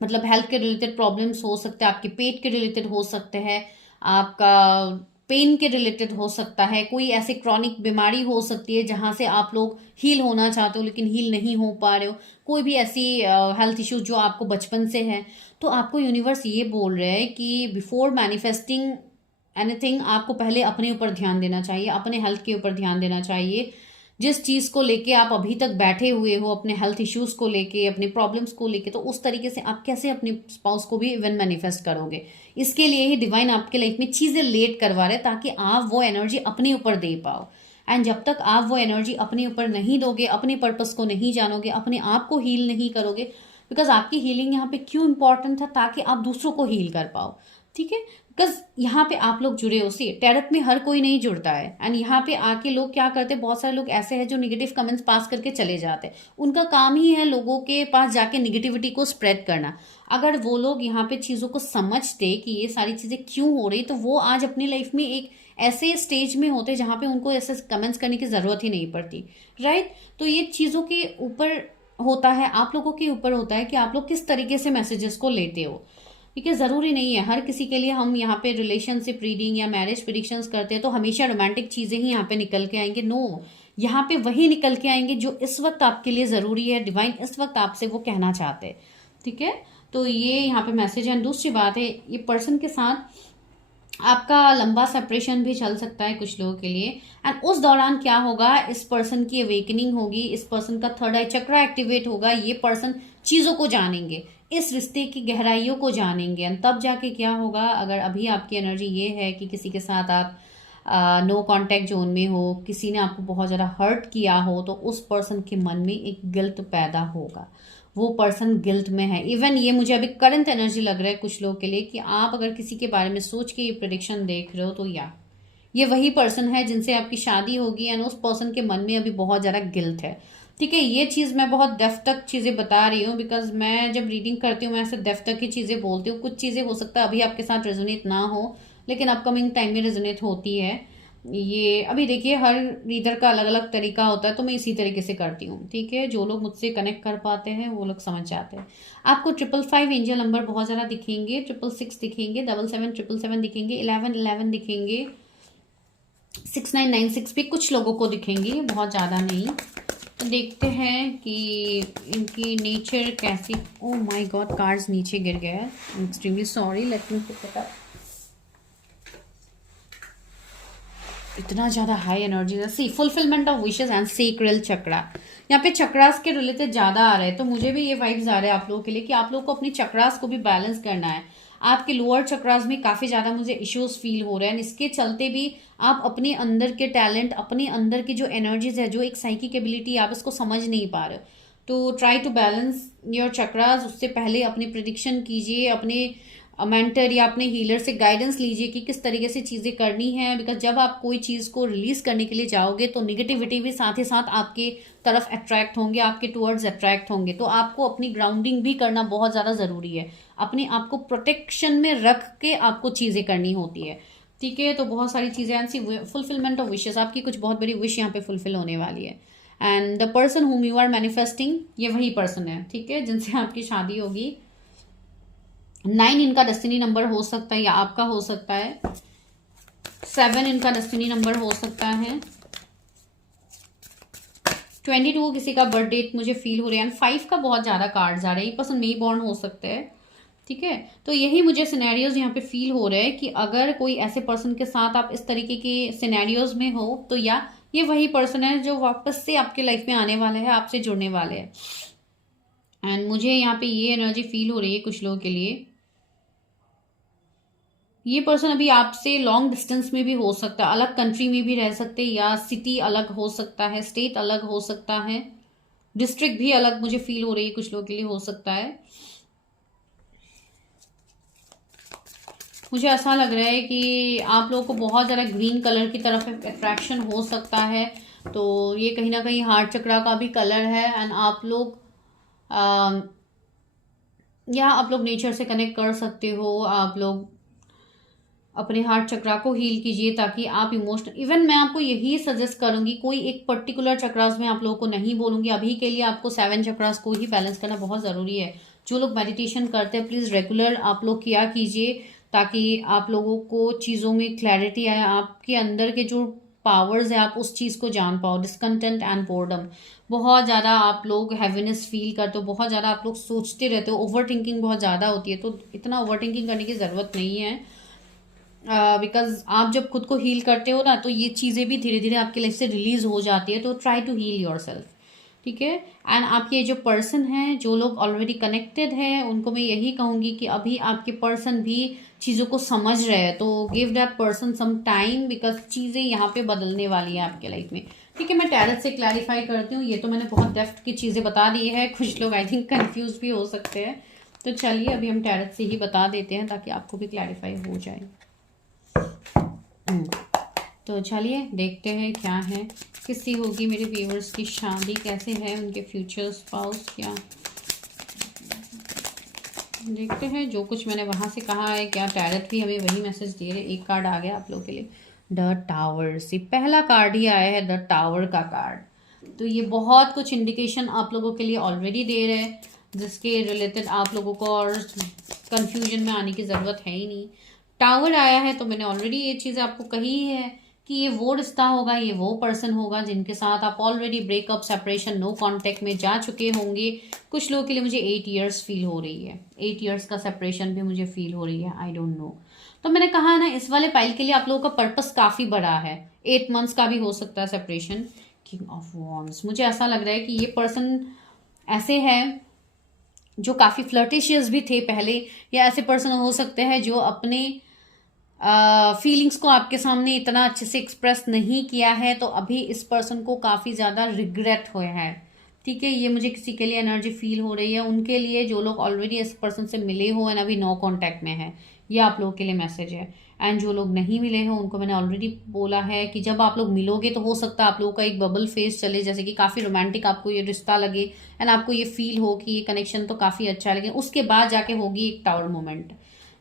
मतलब हेल्थ के रिलेटेड प्रॉब्लम्स हो सकते हैं, आपके पेट के रिलेटेड हो सकते हैं, आपका पेन के रिलेटेड हो सकता है, कोई ऐसे क्रॉनिक बीमारी हो सकती है जहां से आप लोग हील होना चाहते हो लेकिन हील नहीं हो पा रहे हो, कोई भी ऐसी हेल्थ इश्यूज जो आपको बचपन से है। तो आपको यूनिवर्स ये बोल रहा है कि बिफोर मैनिफेस्टिंग एनीथिंग आपको पहले अपने ऊपर ध्यान देना चाहिए, अपने हेल्थ के ऊपर ध्यान देना चाहिए। जिस चीज़ को लेके आप अभी तक बैठे हुए हो, अपने हेल्थ इश्यूज को लेके, अपने प्रॉब्लम्स को लेके, तो उस तरीके से आप कैसे अपने स्पाउस को भी इवन मैनिफेस्ट करोगे। इसके लिए ही डिवाइन आपके लाइफ में चीज़ें लेट करवा रहे ताकि आप वो एनर्जी अपने ऊपर दे पाओ। एंड जब तक आप वो एनर्जी अपने ऊपर नहीं दोगे, अपने पर्पस को नहीं जानोगे, अपने आप को हील नहीं करोगे, बिकॉज आपकी हीलिंग यहाँ पे क्यों इंपॉर्टेंट है, ताकि आप दूसरों को हील कर पाओ। ठीक है, बिकॉज यहाँ पे आप लोग जुड़े हो, सी टैरट में हर कोई नहीं जुड़ता है। एंड यहाँ पे आके लोग क्या करते हैं, बहुत सारे लोग ऐसे हैं जो निगेटिव कमेंट्स पास करके चले जाते हैं। उनका काम ही है लोगों के पास जाके निगेटिविटी को स्प्रेड करना। अगर वो लोग यहाँ पे चीज़ों को समझते कि ये सारी चीज़ें क्यों हो रही, तो वो आज अपनी लाइफ में एक ऐसे स्टेज में होते जहाँ पे उनको ऐसे कमेंट्स करने की ज़रूरत ही नहीं पड़ती। राइट, तो ये चीज़ों के ऊपर होता है, आप लोगों के ऊपर होता है कि आप लोग किस तरीके से मैसेजेस को लेते हो। ठीक है, ज़रूरी नहीं है हर किसी के लिए हम यहाँ पे रिलेशनशिप रीडिंग या मैरिज प्रिडिक्शंस करते हैं तो हमेशा रोमांटिक चीज़ें ही यहाँ पे निकल के आएंगे। नो, यहाँ पे वही निकल के आएंगे जो इस वक्त आपके लिए ज़रूरी है, डिवाइन इस वक्त आपसे वो कहना चाहते हैं। ठीक है, तो ये यहाँ पे मैसेज है। दूसरी बात है, ये पर्सन के साथ आपका लंबा सेपरेशन भी चल सकता है कुछ लोगों के लिए। एंड उस दौरान क्या होगा, इस पर्सन की अवेकनिंग होगी, इस पर्सन का थर्ड आई चक्रा एक्टिवेट होगा, ये पर्सन चीज़ों को जानेंगे, इस रिश्ते की गहराइयों को जानेंगे। एंड तब जाके क्या होगा, अगर अभी आपकी एनर्जी ये है कि किसी के साथ आप नो कांटेक्ट जोन में हो, किसी ने आपको बहुत ज़्यादा हर्ट किया हो, तो उस पर्सन के मन में एक गिल्ट पैदा होगा, वो पर्सन गिल्ट में है। इवन ये मुझे अभी करंट एनर्जी लग रहा है कुछ लोग के लिए कि आप अगर किसी के बारे में सोच के ये प्रेडिक्शन देख रहे हो तो या ये वही पर्सन है जिनसे आपकी शादी होगी एंड उस पर्सन के मन में अभी बहुत ज़्यादा गिल्ट है। ठीक है, ये चीज़ मैं बहुत डेप्थ तक चीज़ें बता रही हूँ बिकॉज मैं जब रीडिंग करती हूँ मैं ऐसे डेप्थ तक की चीज़ें बोलती हूँ। कुछ चीज़ें हो सकता है अभी आपके साथ रेजोनेट ना हो लेकिन अपकमिंग टाइम में रेजोनेट होती है। ये अभी देखिए हर रीडर का अलग अलग तरीका होता है तो मैं इसी तरीके से करती हूँ। ठीक है, जो लोग मुझसे कनेक्ट कर पाते हैं वो लोग समझ जाते हैं। आपको 555 एंजल नंबर बहुत ज़्यादा दिखेंगे, 666 दिखेंगे, 7777 दिखेंगे, 1111 दिखेंगे, 6996 भी कुछ लोगों को दिखेंगी, बहुत ज़्यादा नहीं। तो देखते हैं कि इनकी नेचर कैसी। ओ माय गॉड, कार्ड्स नीचे गिर गया है, I am extremely sorry, let me pick it up. इतना ज़्यादा हाई एनर्जी है। See fulfilment of wishes and sacral chakra, यहाँ पे चक्रास के रिलेटेड ज़्यादा आ रहे हैं। तो मुझे भी ये वाइब्स आ रहे हैं आप लोगों के लिए कि आप लोग को अपनी चक्रास को भी बैलेंस करना है। आपके लोअर चक्रास में काफ़ी ज़्यादा मुझे इश्यूज फील हो रहे हैं, इसके चलते भी आप अपने अंदर के टैलेंट, अपने अंदर की जो एनर्जीज है, जो एक साइकिक एबिलिटी, आप इसको समझ नहीं पा रहे हो। तो try to balance your chakras. उससे पहले अपनी प्रिडिक्शन कीजिए, अपने मेंटर या अपने हीलर से गाइडेंस लीजिए कि किस तरीके से चीज़ें करनी है। बिकॉज जब आप कोई चीज़ को रिलीज करने के लिए जाओगे तो निगेटिविटी भी साथ ही साथ आपके तरफ अट्रैक्ट होंगे, आपके टूवर्ड्स अट्रैक्ट होंगे। तो आपको अपनी ग्राउंडिंग भी करना बहुत ज़्यादा ज़रूरी है, अपने आप को प्रोटेक्शन में रख के आपको चीज़ें करनी होती है। ठीक है, तो बहुत सारी चीज़ें ऐसी फुलफिलमेंट ऑफ विशेस, आपकी कुछ बहुत बड़ी विश यहाँ पे फुलफिल होने वाली है। And the person whom you are manifesting, ये वही पर्सन है, ठीक है, जिनसे आपकी शादी होगी। 9 इनका डेस्टिनी नंबर हो सकता है या आपका हो सकता है। 7 इनका डेस्टिनी नंबर हो सकता है। 22 किसी का बर्थ डेट मुझे फील हो रहा है। 5 का बहुत ज़्यादा कार्ड्स आ रहे हैं, ये पर्सन मई बॉर्न हो सकते हैं। ठीक है, तो यही मुझे सिनेरियोज यहाँ पे फील हो रहे हैं कि अगर कोई ऐसे पर्सन के साथ आप इस तरीके के सिनेरियोज में हो तो या ये वही पर्सन है जो वापस से आपके लाइफ में आने वाले हैं, आपसे जुड़ने वाले हैं। एंड मुझे यहाँ पे ये एनर्जी फील हो रही है कुछ लोगों के लिए, ये पर्सन अभी आपसे लॉन्ग डिस्टेंस में भी हो सकता है, अलग कंट्री में भी रह सकते हैं, या सिटी अलग हो सकता है, स्टेट अलग हो सकता है, डिस्ट्रिक्ट भी अलग मुझे फील हो रही है कुछ लोगों के लिए हो सकता है। मुझे ऐसा लग रहा है कि आप लोगों को बहुत ज़्यादा ग्रीन कलर की तरफ अट्रैक्शन हो सकता है। तो ये कहीं ना कहीं हार्ट चक्रा का भी कलर है। एंड आप लोग या आप लोग नेचर से कनेक्ट कर सकते हो, आप लोग अपने हार्ट चक्रा को हील कीजिए ताकि आप इमोशनल, इवन मैं आपको यही सजेस्ट करूंगी, कोई एक पर्टिकुलर चक्रास में आप लोगों को नहीं बोलूंगी, अभी के लिए आपको 7 चक्रास को ही बैलेंस करना बहुत ज़रूरी है। जो लोग मेडिटेशन करते हैं प्लीज़ रेगुलर आप लोग किया कीजिए ताकि आप लोगों को चीज़ों में क्लैरिटी आए, आपके अंदर के जो पावर्स है आप उस चीज़ को जान पाओ। डिस्कंटेंट एंड बोर्डम, बहुत ज़्यादा आप लोग हैवीनेस फील करते हो, बहुत ज़्यादा आप लोग सोचते रहते हो, ओवर थिंकिंग बहुत ज़्यादा होती है, तो इतना ओवर थिंकिंग करने की ज़रूरत नहीं है। बिकॉज आप जब खुद को हील करते हो ना तो ये चीज़ें भी धीरे धीरे आपकी लाइफ से रिलीज हो जाती है, तो try to heal yourself, ठीक है। एंड आपके जो पर्सन हैं, जो लोग ऑलरेडी कनेक्टेड हैं, उनको मैं यही कहूँगी कि अभी आपके पर्सन भी चीज़ों को समझ रहे हैं, तो give that person some time, because चीज़ें यहाँ पे बदलने वाली है आपके लाइफ में, ठीक है। मैं टैरेट से क्लैरिफाई करती हूँ, ये तो मैंने बहुत डेप्थ की चीज़ें बता दी है, कुछ लोग आई थिंक कंफ्यूज भी हो सकते हैं, तो चलिए अभी हम टैरेट से ही बता देते हैं ताकि आपको भी क्लैरिफाई हो जाए। तो चलिए देखते हैं क्या है, किससे होगी मेरे व्यूअर्स की शादी, कैसे है उनके फ्यूचर स्पाउस, क्या देखते हैं। जो कुछ मैंने वहां से कहा है, क्या टैरेट भी हमें वही मैसेज दे रहे। एक कार्ड आ गया आप लोगों के लिए, द टावर से पहला कार्ड ही आया है, द टावर का कार्ड। तो ये बहुत कुछ इंडिकेशन आप लोगों के लिए ऑलरेडी दे रहे हैं, जिसके रिलेटेड आप लोगों को और कंफ्यूजन में आने की ज़रूरत है ही नहीं। टावर आया है तो मैंने ऑलरेडी ये चीज़ आपको कही है कि ये वो रिश्ता होगा, ये वो पर्सन होगा जिनके साथ आप already breakup, separation, no contact में जा चुके होंगे। कुछ लोगों के लिए मुझे 8 इयर्स फील हो रही है, 8 इयर्स का सेपरेशन भी मुझे फील हो रही है, आई डोंट नो। तो मैंने कहा ना, इस वाले पाइल के लिए आप लोगों का पर्पस काफ़ी बड़ा है, 8 मंथ्स का भी हो सकता है सेपरेशन। किंग ऑफ वॉन्ड्स, मुझे ऐसा लग रहा है कि ये पर्सन ऐसे है जो काफ़ी फ्लर्टिशियस भी थे पहले, या ऐसे पर्सन हो सकते हैं जो अपने फीलिंग्स को आपके सामने इतना अच्छे से एक्सप्रेस नहीं किया है, तो अभी इस पर्सन को काफ़ी ज़्यादा रिग्रेट हुए हैं, ठीक है। ये मुझे किसी के लिए एनर्जी फील हो रही है, उनके लिए जो लोग ऑलरेडी इस पर्सन से मिले हो एंड अभी नो कांटेक्ट में है, ये आप लोगों के लिए मैसेज है। एंड जो लोग नहीं मिले हैं उनको मैंने ऑलरेडी बोला है कि जब आप लोग मिलोगे तो हो सकता है आप लोगों का एक बबल फेस चले, जैसे कि काफ़ी रोमांटिक आपको ये रिश्ता लगे एंड आपको ये फील हो कि ये कनेक्शन तो काफ़ी अच्छा है, लेकिन उसके बाद जाके होगी एक टावर मोमेंट,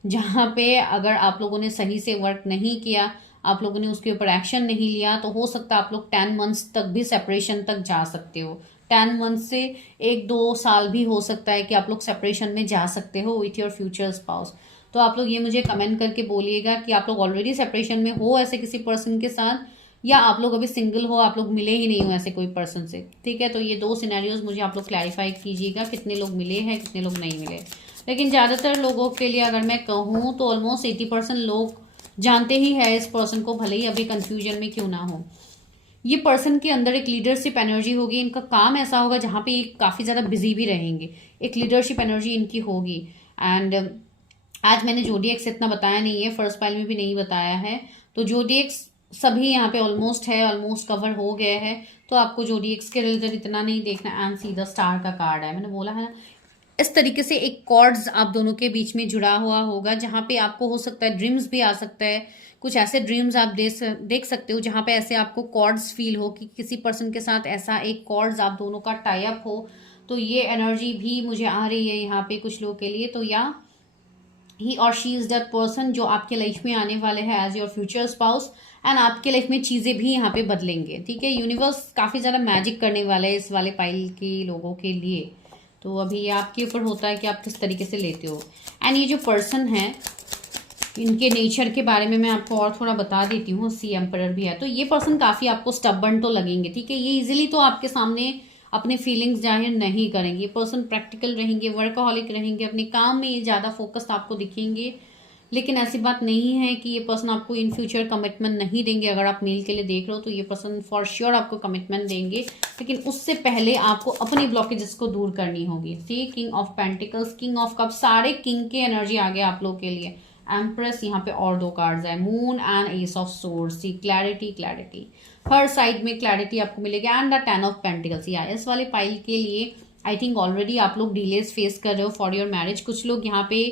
जहाँ पे अगर आप लोगों ने सही से वर्क नहीं किया, आप लोगों ने उसके ऊपर एक्शन नहीं लिया, तो हो सकता है आप लोग 10 मंथ्स तक भी सेपरेशन तक जा सकते हो। 10 मंथ से 1-2 साल भी हो सकता है कि आप लोग सेपरेशन में जा सकते हो विथ योर फ्यूचर स्पाउस। तो आप लोग ये मुझे कमेंट करके बोलिएगा कि आप लोग ऑलरेडी सेपरेशन में हो ऐसे किसी पर्सन के साथ, या आप लोग अभी सिंगल हो, आप लोग मिले ही नहीं हो ऐसे कोई पर्सन से, ठीक है। तो ये 2 सिनेरियोज मुझे आप लोग क्लैरिफाई कीजिएगा, कितने लोग मिले हैं, कितने लोग नहीं मिले। लेकिन ज़्यादातर लोगों के लिए अगर मैं कहूँ तो ऑलमोस्ट 80% लोग जानते ही है इस पर्सन को, भले ही अभी कंफ्यूजन में क्यों ना हो। ये पर्सन के अंदर एक लीडरशिप एनर्जी होगी, इनका काम ऐसा होगा जहाँ पे ये काफ़ी ज़्यादा बिजी भी रहेंगे, एक लीडरशिप एनर्जी इनकी होगी। एंड आज मैंने जोडिएक्स इतना बताया नहीं है, फर्स्ट पाइल में भी नहीं बताया है, तो जोडिएक्स सभी यहाँ पे ऑलमोस्ट है, ऑलमोस्ट कवर हो गया है, तो आपको जोडिएक्स के रिलेटेड इतना नहीं देखना। एंड सीधा स्टार का कार्ड है, मैंने बोला है ना, इस तरीके से एक कॉर्ड्स आप दोनों के बीच में जुड़ा हुआ होगा, जहाँ पे आपको हो सकता है ड्रीम्स भी आ सकता है, कुछ ऐसे ड्रीम्स आप देख सकते हो जहाँ पे ऐसे आपको कॉर्ड्स फील हो कि किसी पर्सन के साथ ऐसा एक कॉर्ड्स आप दोनों का टाई अप हो, तो ये एनर्जी भी मुझे आ रही है यहाँ पे कुछ लोगों के लिए। तो या ही और शी इज दैट पर्सन जो आपके लाइफ में आने वाले हैं as your future spouse, and आपके लाइफ में चीज़ें भी यहाँ पे बदलेंगे, ठीक है। यूनिवर्स काफ़ी ज़्यादा मैजिक करने वाले हैं इस वाले पाइल के लोगों के लिए, तो अभी ये आपके ऊपर होता है कि आप किस तरीके से लेते हो। एंड ये जो पर्सन है, इनके नेचर के बारे में मैं आपको और थोड़ा बता देती हूँ। सी एम्परर भी है, तो ये पर्सन काफ़ी आपको स्टबर्न तो लगेंगे, ठीक है। ये इजीली तो आपके सामने अपने फीलिंग्स जाहिर नहीं करेंगे, ये पर्सन प्रैक्टिकल रहेंगे, वर्कaholic रहेंगे, अपने काम में ये ज़्यादा फोकस्ड आपको दिखेंगे। लेकिन ऐसी बात नहीं है कि ये पर्सन आपको इन फ्यूचर कमिटमेंट नहीं देंगे। अगर आप मेल के लिए देख रहे हो तो ये पर्सन फॉर श्योर आपको कमिटमेंट देंगे, लेकिन उससे पहले आपको अपनी ब्लॉकेजेस को दूर करनी होगी। See king of pentacles, king of cup, सारे किंग के एनर्जी आ गए आप लोग के लिए। एम्प्रेस, यहाँ पे और 2 कार्ड्स है, moon and ace of swords. See clarity, clarity, हर साइड में क्लैरिटी आपको मिलेगी। एंड द 10 ऑफ पेंटिकल्स, या इस वाले पाइल के लिए आई थिंक ऑलरेडी आप लोग डिलेज फेस कर रहे हो फॉर योर मैरिज। कुछ लोग यहाँ पे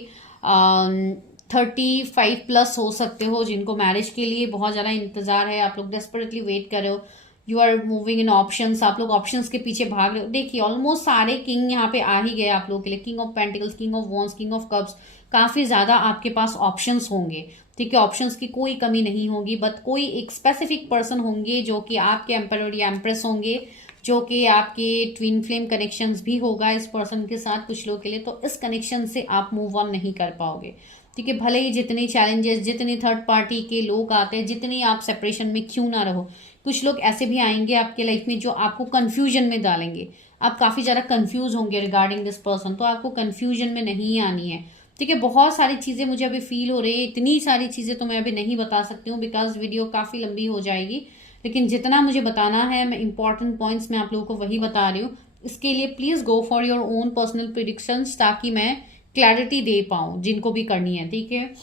35 प्लस हो सकते हो जिनको मैरिज के लिए बहुत ज़्यादा इंतजार है, आप लोग डेस्परेटली वेट कर रहे हो you are moving in options, आप लोग ऑप्शंस के पीछे भाग रहे हो। देखिए ऑलमोस्ट सारे किंग यहाँ पे आ ही गए आप लोगों के लिए, king of pentacles, king of wands, king of cups, काफी ज्यादा आपके पास ऑप्शंस होंगे, ठीक है, ऑप्शंस की कोई कमी नहीं होगी। बट कोई एक स्पेसिफिक पर्सन होंगे जो कि आपके एम्परर या एम्प्रेस होंगे, जो कि आपके ट्विन फ्लेम कनेक्शंस भी होगा इस पर्सन के साथ कुछ लोग के लिए, तो इस कनेक्शन से आप मूव ऑन नहीं कर पाओगे, ठीक है। भले ही जितने चैलेंजेस, जितने थर्ड पार्टी के लोग आते हैं, जितनी आप सेपरेशन में क्यों ना रहो, कुछ लोग ऐसे भी आएंगे आपके लाइफ में जो आपको कंफ्यूजन में डालेंगे। आप काफी ज्यादा कंफ्यूज होंगे रिगार्डिंग दिस पर्सन, तो आपको कंफ्यूजन में नहीं आनी है, ठीक है। बहुत सारी चीजें मुझे अभी फील हो रही है, इतनी सारी चीजें तो मैं अभी नहीं बता सकती हूँ बिकॉज वीडियो काफी लंबी हो जाएगी, लेकिन जितना मुझे बताना है मैं इंपॉर्टेंट पॉइंट्स में आप लोगों को वही बता रही हूँ। इसके लिए please go for your own personal predictions, ताकि मैं क्लैरिटी दे पाऊं जिनको भी करनी है, ठीक है।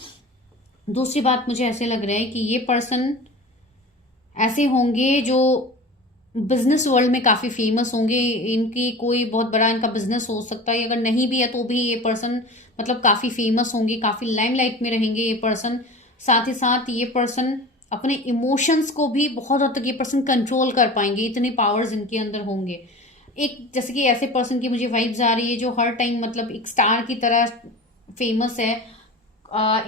दूसरी बात, मुझे ऐसे लग रहा है कि ये पर्सन ऐसे होंगे जो बिजनेस वर्ल्ड में काफी फेमस होंगे, इनकी कोई बहुत बड़ा इनका बिजनेस हो सकता है, अगर नहीं भी है तो भी ये पर्सन मतलब काफी फेमस होंगे, काफी लाइमलाइट में रहेंगे ये पर्सन। साथ ही साथ ये पर्सन अपने इमोशंस को भी बहुत हद तक ये पर्सन कंट्रोल कर पाएंगे, इतने पावर्स इनके अंदर होंगे। एक जैसे कि ऐसे पर्सन की मुझे वाइब्स आ रही है जो हर टाइम मतलब एक स्टार की तरह फेमस है।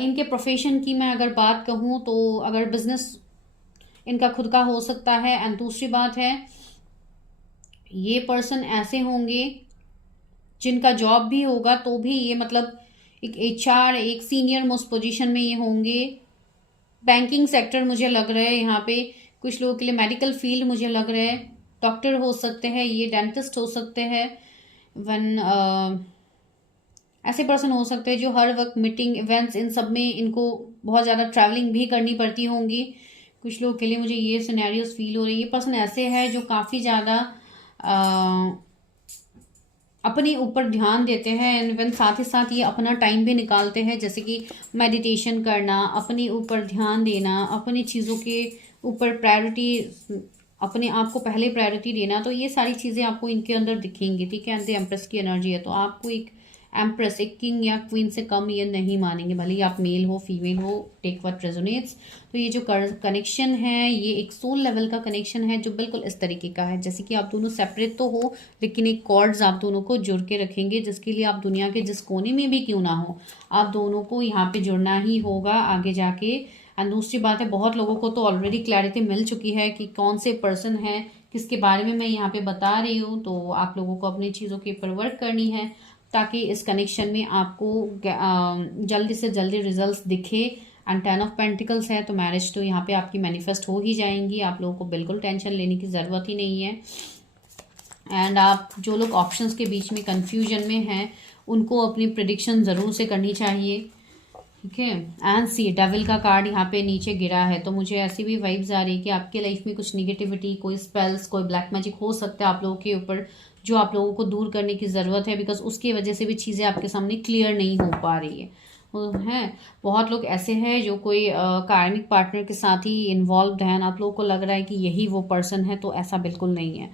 इनके प्रोफेशन की मैं अगर बात कहूँ तो अगर बिजनेस इनका खुद का हो सकता है, एंड दूसरी बात है ये पर्सन ऐसे होंगे जिनका जॉब भी होगा तो भी ये मतलब एक एचआर, एक सीनियर मोस्ट पोजीशन में ये होंगे। बैंकिंग सेक्टर मुझे लग रहा है यहाँ पे कुछ लोगों के लिए, मेडिकल फील्ड मुझे लग रहा है, डॉक्टर हो सकते हैं ये, डेंटिस्ट हो सकते हैं, ऐसे पर्सन हो सकते हैं जो हर वक्त मीटिंग, इवेंट्स, इन सब में इनको बहुत ज़्यादा ट्रैवलिंग भी करनी पड़ती होंगी कुछ लोगों के लिए। मुझे ये सिनेरियोस फील हो रही है। ये पर्सन ऐसे है जो काफ़ी ज़्यादा अपने ऊपर ध्यान देते हैं, एंड इवन साथ ही साथ ये अपना टाइम भी निकालते हैं, जैसे कि मेडिटेशन करना, अपने ऊपर ध्यान देना, अपनी चीज़ों के ऊपर प्रायोरिटी, अपने आप को पहले प्रायोरिटी देना। तो ये सारी चीज़ें आपको इनके अंदर दिखेंगी, ठीक है। एंड एम्प्रेस की एनर्जी है, तो आपको एक एम्प्रेस, एक किंग या क्वीन से कम ये नहीं मानेंगे, भले ही आप मेल हो फीमेल हो, टेक व्हाट रेजोनेट्स। तो ये जो कनेक्शन है ये एक सोल लेवल का कनेक्शन है जो बिल्कुल इस तरीके का है, जैसे कि आप दोनों सेपरेट तो हो लेकिन एक कॉर्ड्स आप दोनों को जुड़ के रखेंगे, जिसके लिए आप दुनिया के जिस कोने में भी क्यों ना हो आप दोनों को यहाँ पे जुड़ना ही होगा आगे जाके। एंड दूसरी बात है, बहुत लोगों को तो ऑलरेडी क्लैरिटी मिल चुकी है कि कौन से पर्सन है, किसके बारे में मैं यहाँ पे बता रही हूँ। तो आप लोगों को अपनी चीज़ों के ऊपर वर्क करनी है ताकि इस कनेक्शन में आपको जल्दी से जल्दी रिजल्ट्स दिखे। एंड 10 ऑफ पेंटिकल्स है तो मैरिज तो यहाँ पे आपकी मैनिफेस्ट हो ही जाएंगी, आप लोगों को बिल्कुल टेंशन लेने की ज़रूरत ही नहीं है। एंड आप जो लोग ऑप्शंस के बीच में कंफ्यूजन में हैं उनको अपनी प्रिडिक्शन ज़रूर से करनी चाहिए, ठीक है। एंड सी डेविल का कार्ड यहाँ पे नीचे गिरा है, तो मुझे ऐसी भी वाइब्स आ रही है कि आपके लाइफ में कुछ निगेटिविटी, कोई स्पेल्स, कोई ब्लैक मैजिक हो सकता है आप लोगों के ऊपर, जो आप लोगों को दूर करने की ज़रूरत है, बिकॉज उसकी वजह से भी चीज़ें आपके सामने क्लियर नहीं हो पा रही है। बहुत लोग ऐसे हैं जो कोई कार्मिक पार्टनर के साथ ही इन्वॉल्व हैं, आप लोगों को लग रहा है कि यही वो पर्सन है, तो ऐसा बिल्कुल नहीं है,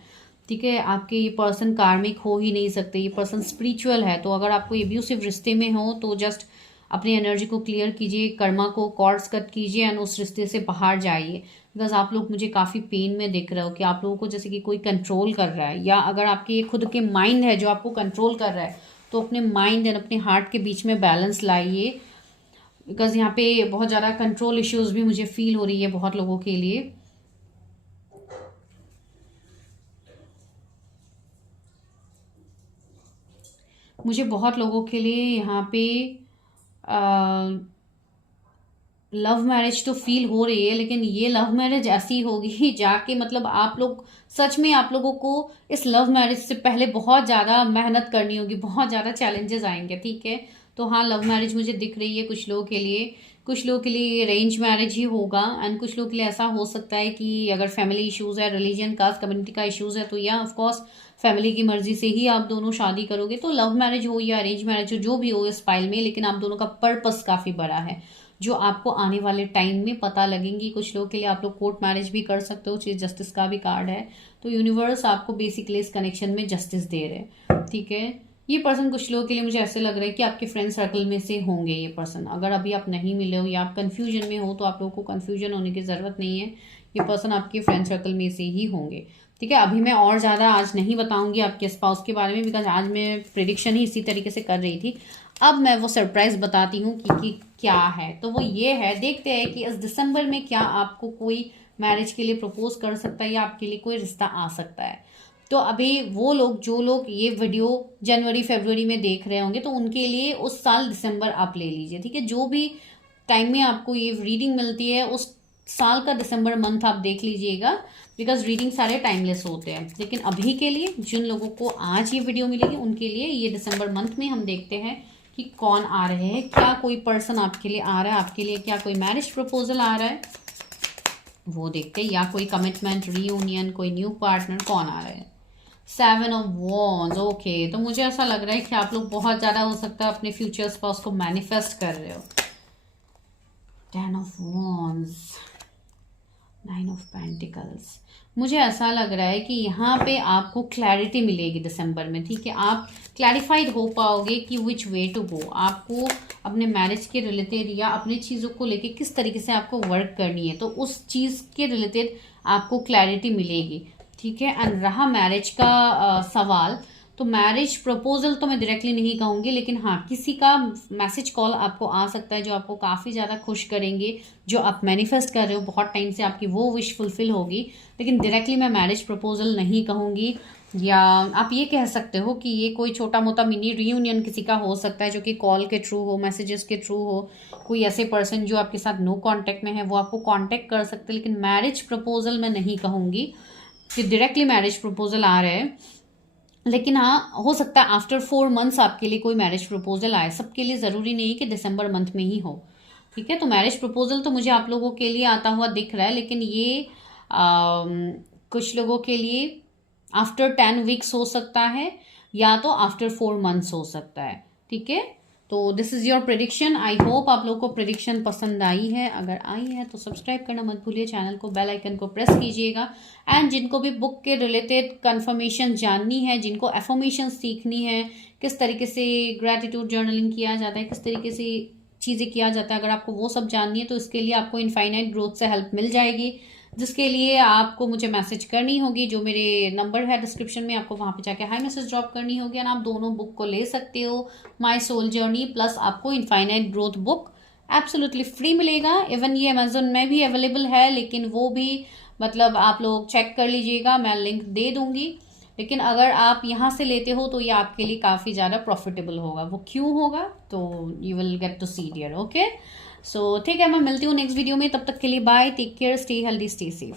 ठीक है। आपके ये पर्सन कार्मिक हो ही नहीं सकते, ये पर्सन स्पिरिचुअल है। तो अगर आपको एब्यूसिव रिश्ते में हो तो जस्ट अपनी एनर्जी को क्लियर कीजिए, कर्मा को कॉर्ड्स कट कीजिए एंड उस रिश्ते से बाहर जाइए, बिकॉज आप लोग मुझे काफ़ी पेन में दिख रहे हो कि आप लोगों को जैसे कि कोई कंट्रोल कर रहा है, या अगर आपके ये खुद के माइंड है जो आपको कंट्रोल कर रहा है, तो अपने माइंड एंड अपने हार्ट के बीच में बैलेंस लाइए, बिकॉज यहाँ पे बहुत ज़्यादा कंट्रोल इश्यूज भी मुझे फील हो रही है बहुत लोगों के लिए। मुझे बहुत लोगों के लिए यहाँ पे लव मैरिज तो फील हो रही है, लेकिन ये लव मैरिज ऐसी होगी जाके मतलब आप लोग सच में, आप लोगों को इस लव मैरिज से पहले बहुत ज़्यादा मेहनत करनी होगी, बहुत ज़्यादा चैलेंजेस आएंगे, ठीक है। तो हाँ, लव मैरिज मुझे दिख रही है कुछ लोगों के लिए, कुछ लोगों के लिए अरेंज मैरिज ही होगा, एंड कुछ लोगों के लिए ऐसा हो सकता है कि अगर फैमिली इश्यूज है, रिलीजन, कास्ट, कम्युनिटी का इश्यूज है, तो या ऑफकोर्स फैमिली की मर्जी से ही आप दोनों शादी करोगे। तो लव मैरिज हो या अरेंज मैरिज हो, जो भी हो इस फाइल में, लेकिन आप दोनों का पर्पस काफ़ी बड़ा है जो आपको आने वाले टाइम में पता लगेंगी। कुछ लोगों के लिए आप लोग कोर्ट मैरिज भी कर सकते हो, चीफ जस्टिस का भी कार्ड है, तो यूनिवर्स आपको बेसिकली इस कनेक्शन में जस्टिस दे रहे हैं, ठीक है। ये पर्सन कुछ लोगों के लिए मुझे ऐसे लग रहा है कि आपके फ्रेंड सर्कल में से होंगे ये पर्सन। अगर अभी आप नहीं मिले हो या आप कंफ्यूजन में हो तो आप लोगों को कंफ्यूजन होने की ज़रूरत नहीं है, ये पर्सन आपके फ्रेंड सर्कल में से ही होंगे, ठीक है। अभी मैं और ज़्यादा आज नहीं बताऊंगी आपके स्पाउस के बारे में, बिकॉज आज मैं प्रिडिक्शन ही इसी तरीके से कर रही थी। अब मैं वो सरप्राइज बताती हूँ कि क्या है। तो वो ये है, देखते हैं कि इस दिसंबर में क्या आपको कोई मैरिज के लिए प्रपोज कर सकता है या आपके लिए कोई रिश्ता आ सकता है। तो अभी वो लोग जो लोग ये वीडियो जनवरी फरवरी में देख रहे होंगे तो उनके लिए उस साल दिसंबर आप ले लीजिए, ठीक है। जो भी टाइम में आपको ये रीडिंग मिलती है उस साल का दिसंबर मंथ आप देख लीजिएगा, बिकॉज रीडिंग सारे टाइमलेस होते हैं। लेकिन अभी के लिए जिन लोगों को आज ये वीडियो मिलेगी उनके लिए ये दिसंबर मंथ में हम देखते हैं कि कौन आ रहे हैं, क्या कोई पर्सन आपके लिए आ रहा है, आपके लिए क्या कोई मैरिज प्रपोजल आ रहा है वो देखते हैं, या कोई कमिटमेंट, रीयूनियन, कोई न्यू पार्टनर, कौन आ रहा है। 7 ऑफ वॉन्ड्स, ओके। तो मुझे ऐसा लग रहा है कि आप लोग बहुत ज़्यादा हो सकता है अपने फ्यूचर स्पाउस को मैनिफेस्ट कर रहे हो। 10 ऑफ वॉन्ड्स, 9 ऑफ पेंटिकल्स। मुझे ऐसा लग रहा है कि यहाँ पे आपको क्लैरिटी मिलेगी दिसंबर में, ठीक है। आप क्लैरिफाइड हो पाओगे कि विच वे टू गो, आपको अपने मैरिज के रिलेटेड या अपनी चीज़ों को लेके किस तरीके से आपको वर्क करनी है, तो उस चीज़ के रिलेटेड आपको क्लैरिटी मिलेगी, ठीक है। एंड रहा मैरिज का सवाल, तो मैरिज प्रपोजल तो मैं डायरेक्टली नहीं कहूँगी, लेकिन हाँ किसी का मैसेज कॉल आपको आ सकता है जो आपको काफ़ी ज़्यादा खुश करेंगे, जो आप मैनिफेस्ट कर रहे हो बहुत टाइम से, आपकी वो विश फुलफिल होगी। लेकिन डायरेक्टली मैं मैरिज प्रपोजल नहीं कहूँगी। या आप ये कह सकते हो कि ये कोई छोटा मोटा मिनी रीयूनियन किसी का हो सकता है, जो कि कॉल के थ्रू हो, मैसेजेस के थ्रू हो। कोई ऐसे पर्सन जो आपके साथ नो कांटेक्ट में है वो आपको कांटेक्ट कर सकते हैं, लेकिन मैरिज प्रपोजल मैं नहीं कहूँगी कि डायरेक्टली मैरिज प्रपोजल आ रहे हैं। लेकिन हाँ, हो सकता है आफ्टर 4 मंथ्स आपके लिए कोई मैरिज प्रपोजल आए। सबके लिए ज़रूरी नहीं कि दिसंबर मंथ में ही हो, ठीक है। तो मैरिज प्रपोजल तो मुझे आप लोगों के लिए आता हुआ दिख रहा है, लेकिन ये कुछ लोगों के लिए आफ्टर 10 वीक्स हो सकता है या तो आफ्टर 4 मंथ्स हो सकता है, ठीक है। तो this is your prediction. I hope आप लोगों को प्रेडिक्शन पसंद आई है। अगर आई है तो सब्सक्राइब करना मत भूलिए, चैनल को, बेल आइकन को प्रेस कीजिएगा। एंड जिनको भी बुक के रिलेटेड कंफर्मेशन जाननी है, जिनको एफर्मेशन सीखनी है, किस तरीके से ग्रैटिट्यूड जर्नलिंग किया जाता है, किस तरीके से चीज़ें किया जाता है, अगर आपको वो सब जाननी है तो इसके लिए आपको इनफाइनाइट ग्रोथ से हेल्प मिल जाएगी, जिसके लिए आपको मुझे मैसेज करनी होगी। जो मेरे नंबर है डिस्क्रिप्शन में, आपको वहाँ पे जाके हाई मैसेज ड्रॉप करनी होगी। एंड आप दोनों बुक को ले सकते हो, माई सोल जर्नी प्लस आपको infinite growth book absolutely free मिलेगा। इवन ये अमेजोन में भी अवेलेबल है, लेकिन वो भी मतलब आप लोग चेक कर लीजिएगा, मैं लिंक दे दूंगी। लेकिन अगर आप यहाँ से लेते हो तो ये आपके लिए काफ़ी ज़्यादा प्रॉफिटेबल होगा। वो क्यों होगा तो you will get to see dear, okay. So ठीक है, मैं मिलती हूँ नेक्स्ट वीडियो में। तब तक के लिए bye, take care, stay healthy, stay safe.